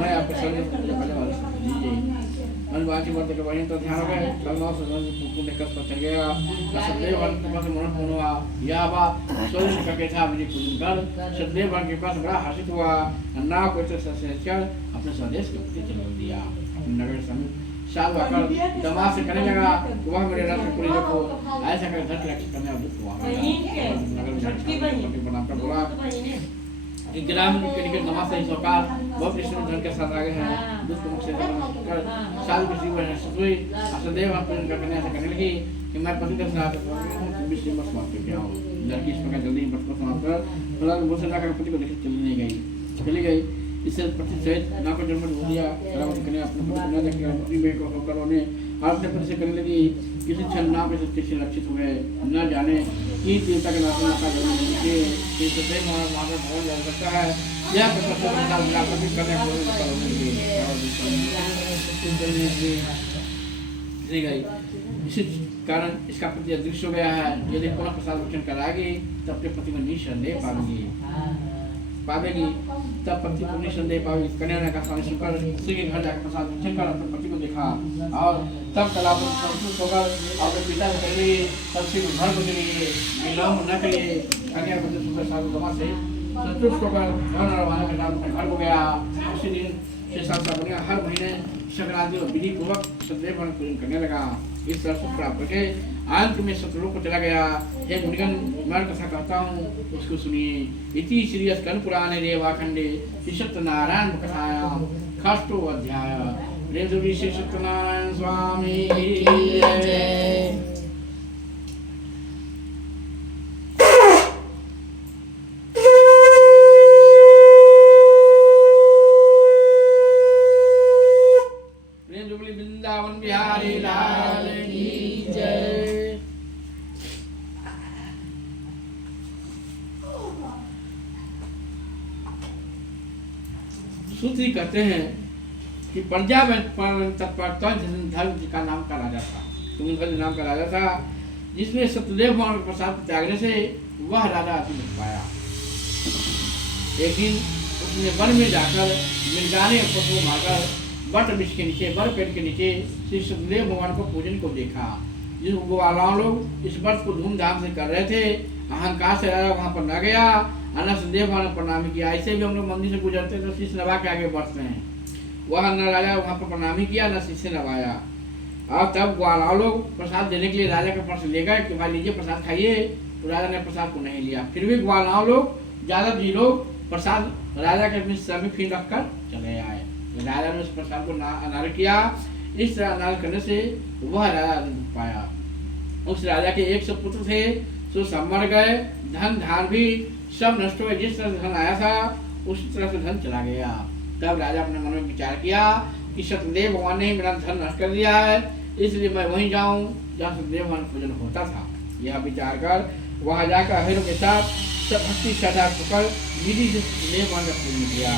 मैं आपके सामने पूजा करने वाले से दीजिए। अनुवाची वर्त के वहीं तो ध्यान हो गए, कलमा से पुण्य कष्ट चल गया, सतदेव वन के पास मन पूर्ण हुआ, यह बात सोच का था मुझे पूजन कर, सतदेव वन के पास बड़ा हर्षित हुआ, अन्ना को तो सचल अपने स्वदेश के प्रति चल दिया। नगर समीप साल वाकर दमा से करने लगा, वह मेरे रथ पूरी देखो ऐसा कर धट रख करने उद्युक्त हुआ। नगर में बनाकर बोला कि ग्राम के निकट नमाज से सौकार बहुत विष्णु धन के साथ आगे हैं, दुष्ट मुख से कर साल की जीवन है सतुई सदैव अपन करने ऐसा करने लगी कि मैं पति के साथ विष्णु मत समाप्त कर हूं। लड़की इस प्रकार जल्दी पति को समाप्त कर थोड़ा मुंह से जाकर पति को देख चली गई। इससे पति सहित ना को जन्म हो दिया। रावण कन्या अपने पति को न देखकर पति में को होकर उन्हें अपने पति से करने लगी, किसी क्षण नाम के किसी लक्षित हुए न जाने कि देवता के नाम का जन्म के सदैव वहां पर भवन जा सकता है। यह प्रश्न मिलापति करने को इसी कारण इसका पति अदृश्य हो गया है। यदि पुनः प्रसाद भक्षण कराएगी तो अपने पति को निसंदेह पावेगी, तब पति को निसंदेह पावेगी। कन्या ने कहा स्वामी शुक्र उसी के घर जाकर प्रसाद भक्षण कर अपने पति को देखा और तब तालाब में संतुष्ट होकर अपने पिता को कर ली, तब से घर को चली गई, विलम्ब न करिए। कन्या को सुंदर साधु दमा से संतुष्ट होकर घर रवाना के साथ घर को गया। उसी दिन से सात बनिया हर महीने संक्रांति और विधि पूर्वक सतदेव वन पूजन करने लगा। इस तरह सुख प्राप्त करके अंत में सतलोक को चला गया। हे मुनिगण, मैं कथा कहता हूँ उसको सुनिए। इति श्री स्कंद पुराणे रेवाखंडे श्री सत्यनारायण कथायाम षष्ठो अध्याय। रेजुरी श्री सत्यनारायण स्वामी की जय। वृंदावन बिहारी लाल की जय। सूत्री कहते हैं कि प्रजा में तत्पर धर्म जी का नाम का राजा था, तुंगभद्र नाम का राजा था, जिसने सत्यदेव भगवान के प्रसाद त्यागने से वह राजा अति मिल पाया। एक दिन उसने वन में जाकर मृगाने पशु मारकर बट वृक्ष के नीचे बर पेड़ के नीचे श्री सत्यदेव भगवान को पूजन को देखा। जिस ग्वालाओं लोग इस व्रत को धूमधाम से कर रहे थे, अहंकार से राजा वहां पर न गया, न सत्यदेव भगवान ने प्रणाम किया। ऐसे भी हम लोग मंदिर से गुजरते तो शीश नवा के आगे बढ़ते हैं, वह न राजा वहां पर प्रणाम ही किया न शीश नवाया। और तब ग्वालाओं लोग प्रसाद देने के लिए राजा के पास ले गए कि भाई लीजिए प्रसाद खाइए, तो राजा ने प्रसाद को नहीं लिया। फिर भी ग्वालाओं लोग ज्यादा जी लोग प्रसाद राजा के समीप ही रखकर चले आए। राजा ने उस प्रसाद को अनार किया। इस तरह अनार करने से वह राजा पाया। उस राजा के 100 पुत्र थे, जो सब मर गए, धन धान भी सब नष्ट हुए। जिस तरह से धन आया था उसी तरह से धन चला गया। तब राजा अपने मन में विचार किया कि सत्यदेव भगवान ने मेरा धन नष्ट कर दिया है, इसलिए मैं वहीं जाऊं जहाँ सत्यदेव भगवान पूजन होता था। यह विचार कर वहां जाकर अहिरों के साथ सब भक्ति श्रद्धा कर विधि से सत्यदेव भगवान का पूजन किया।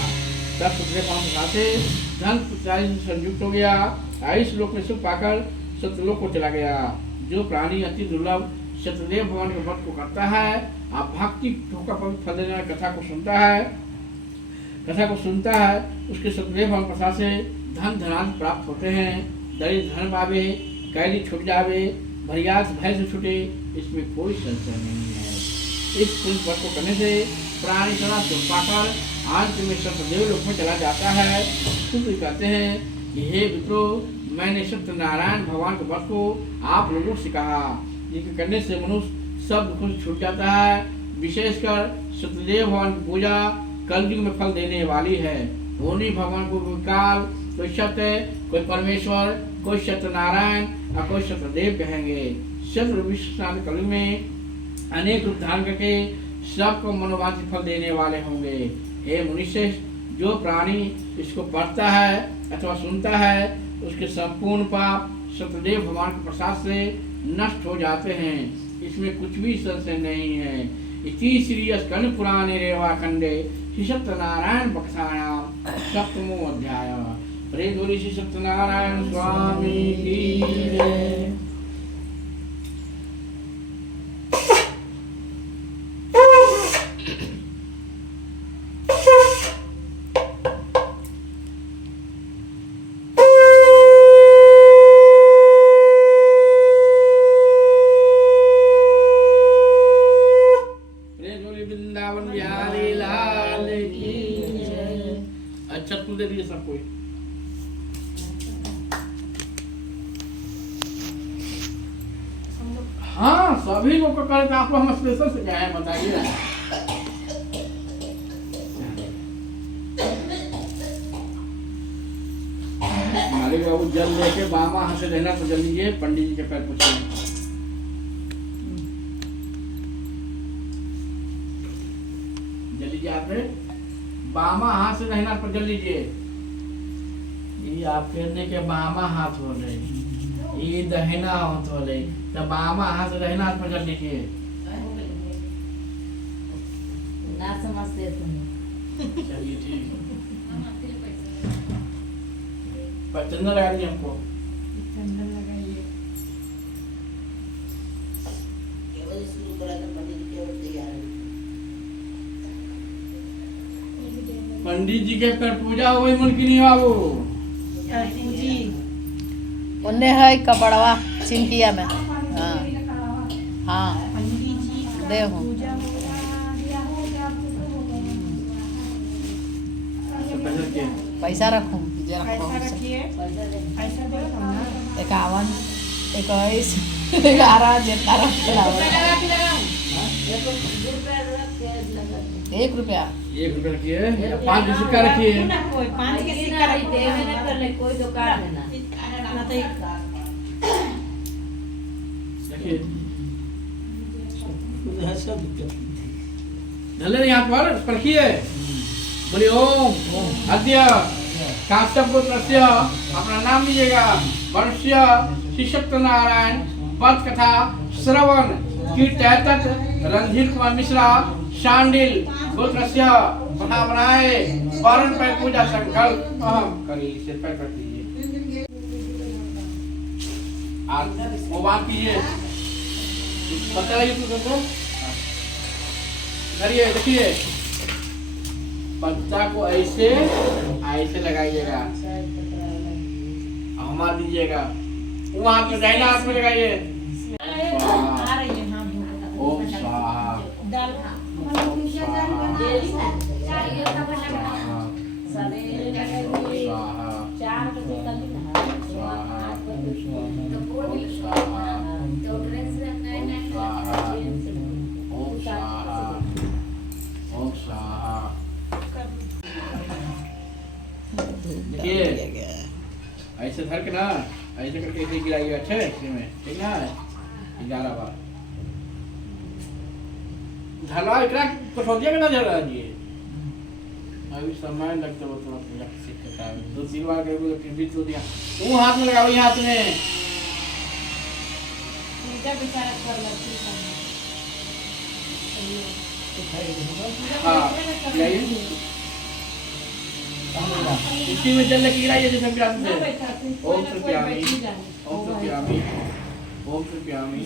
तब सत्यदेव भगवान से धन पुत्रादि से संयुक्त हो गया। आयुष लोक में सुख पाकर सत्यलोक को चला गया। जो प्राणी अति दुर्लभ सत्यदेव भगवान के व्रत को करता है, आप भक्ति का पवित्र फल देने वाली कथा को सुनता है, उसके सत्यदेव भगवान प्रसाद से धन धनांत प्राप्त होते हैं। दरिद्र धन पावे, कैदी छूट जावे, भरियास भय से छूटे, इसमें कोई संशय नहीं है। इस पुण्य व्रत को करने से प्राणी सदा सुख पाकर अंत में सत्यदेव लोक में चला जाता है। सूत्र कहते हैं कि हे मित्रों, मैंने सत्यनारायण भगवान के व्रत को आप लोगों से कहा, जिसके करने से मनुष्य सब दुखों से छूट जाता है। विशेषकर सत्यदेव भगवान की पूजा कलयुग में फल देने वाली है। होनी भगवान को कोई काल, कोई सत्य, कोई परमेश्वर, कोई सत्यनारायण और कोई सत्यदेव कहेंगे। सत्य विश्व कलयुग में अनेक रूप धारण करके सबको मनोवांछित फल देने वाले होंगे। हे मुनिश्रेष्ठ, जो प्राणी इसको पढ़ता है अथवा सुनता है, उसके संपूर्ण पाप सत्यदेव भगवान के प्रसाद से नष्ट हो जाते हैं। इसमें कुछ भी संशय नहीं है। इति श्री स्कंद पुराणे रेवाखंडे श्री सत्यनारायण कथायाम सप्तमो अध्याय। प्रे श्री सत्यनारायण स्वामी की जय। सभी लोग को करे तो आपको हम स्पेशल से क्या है बताइए। मालिक बाबू जल लेके बामा हाथ से रहना तो जल लीजिए, पंडित जी के पैर पूछिए। जल लीजिए आपने बामा हाथ से रहना पर जल लीजिए। ये आपके ने के बामा हाथ हो रहे, ये दहिना हाथ हो रहे, तो बामा हाथ से रहना पर जल लीजिए। ना समझते तुम। चलिए ठीक है। चंदन लगा दीजिए हमको। चंदन लगाइए। केवल शुरू करा तो पंडित जी केवल तैयार है। पंडित जी के पैर पूजा हो गई मुल्किनी बाबू। पूजी उन्ने है कपड़वा चिंटिया में। हाँ हाँ पंडित जी का दे हो। पूजा हो गया हो गया पैसा के पैसा रखूं जे रखो पैसा रखिए। पैसा दे हम ना 51 21 11 जितना रख ₹1 1 रुपया रखिए या 5 सिक्का रखिए। ना कोई 5 के सिक्का देवे कोई दुकान है ना। ना तो रखिए ढले यहाँ पर रखिए। बोलिए ओम अद्य काश्यप गोत्रस्य अपना नाम लीजिएगा। वर्ष्य श्री सत्यनारायण पद कथा श्रवण कीर्तन रणधीर कुमार मिश्रा शांडिल गोत्रस्य कथा बनाए वर्ण पर पूजा संकल्प अहम करी सिर पर रख दीजिए। आज वो बात कीजिए पता लगी तुमको करिए। देखिए पत्ता को ऐसे ऐसे लगाइएगा, हमारा दीजिएगा। वो हाथ में दाहिना हाथ में लगाइए। आ रही है। हाँ ओम स्वाहा दाल ओम स्वाहा स्वाहा चार बजे कल ही ना स्वाहा तो ओम स्वाहा तो ड्रेस नए स्वाहा ओम स्वाहा ओम स्वाहा। देखिए ऐसे धर के ना ऐसे करके ऐसे गिराइए। अच्छे इसमें ठीक ना 11 बार ढला इतना कसौदिया के ना जरा जी। अभी समय लगता है थोड़ा पूजा सीख के टाइम 2-3 बार करके फिर भी तो दिया। वो हाथ में लगाओ, ये हाथ में पूजा बेचारा कर लेती हाँ इसी में जल लेके गिराइए जैसे गिराते थे। ओम प्रत्यामी ओम प्रत्यामी ओम प्रत्यामी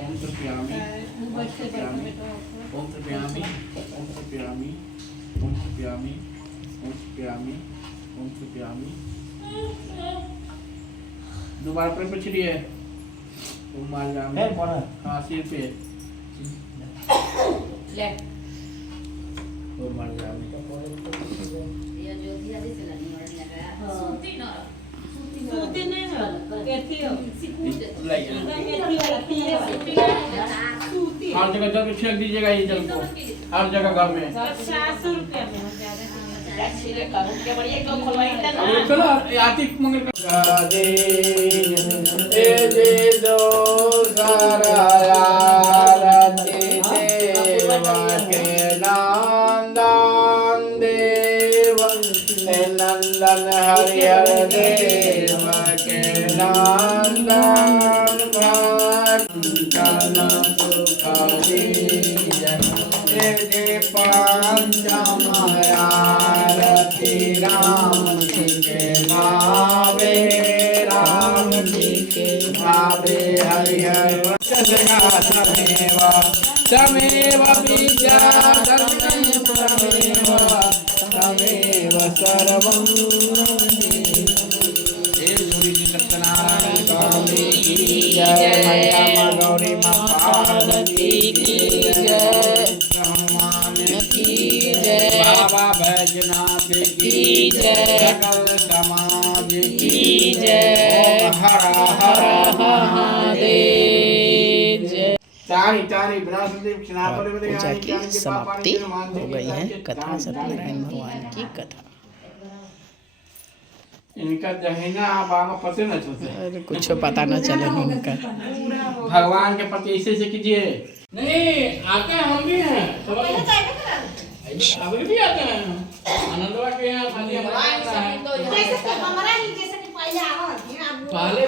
ओम प्रत्यामी ओम प्रत्यामी ओम प्रत्यामी ओम प्रत्यामी ओम प्रत्यामी ओम प्रत्यामी ओम प्रत्यामी। दोबारा पर पछड़िए। ओम माल्यामी हाँ सिर पे ले ओम माल्यामी ये जो दिया दे से नहीं और लगा सूती नहीं है कैथी हो सूती हर जगह जल के छेक दीजिएगा ये जल को हर जगह घर में। 700 रुपया में चलो आती मंगल राधे दे दो सारा आरती देवा के नंदन देव नंदन हरिहर देव के नंदन भक्तन सुख दीजय पंचमयारती राम जी के भावे राम जी के भावे हरिहर समेव समेव विद्याधर्मेव समेव सर्वं सत्यनारायण स्वामी की जय मैया गौरी माँ पार्वती की जय बाबा बैजनाथ की जय सकल समाज की जय हर हर महादेव जय। तारी तारी बृहस्पति क्षणापति और पूजा की समाप्ति हो गई है। कथा सत्यनारायण भगवान की कथा। इनका दहिना बामा पते न चलते, अरे कुछ पता न चले उनका। भगवान के प्रति ऐसे कीजिए। नहीं आते हैं, हम भी हैं, सब भी आते हैं। आनंदवा के यहाँ शादी हमारा जैसे कि हमारा ही जैसे कि पहले आवा पहले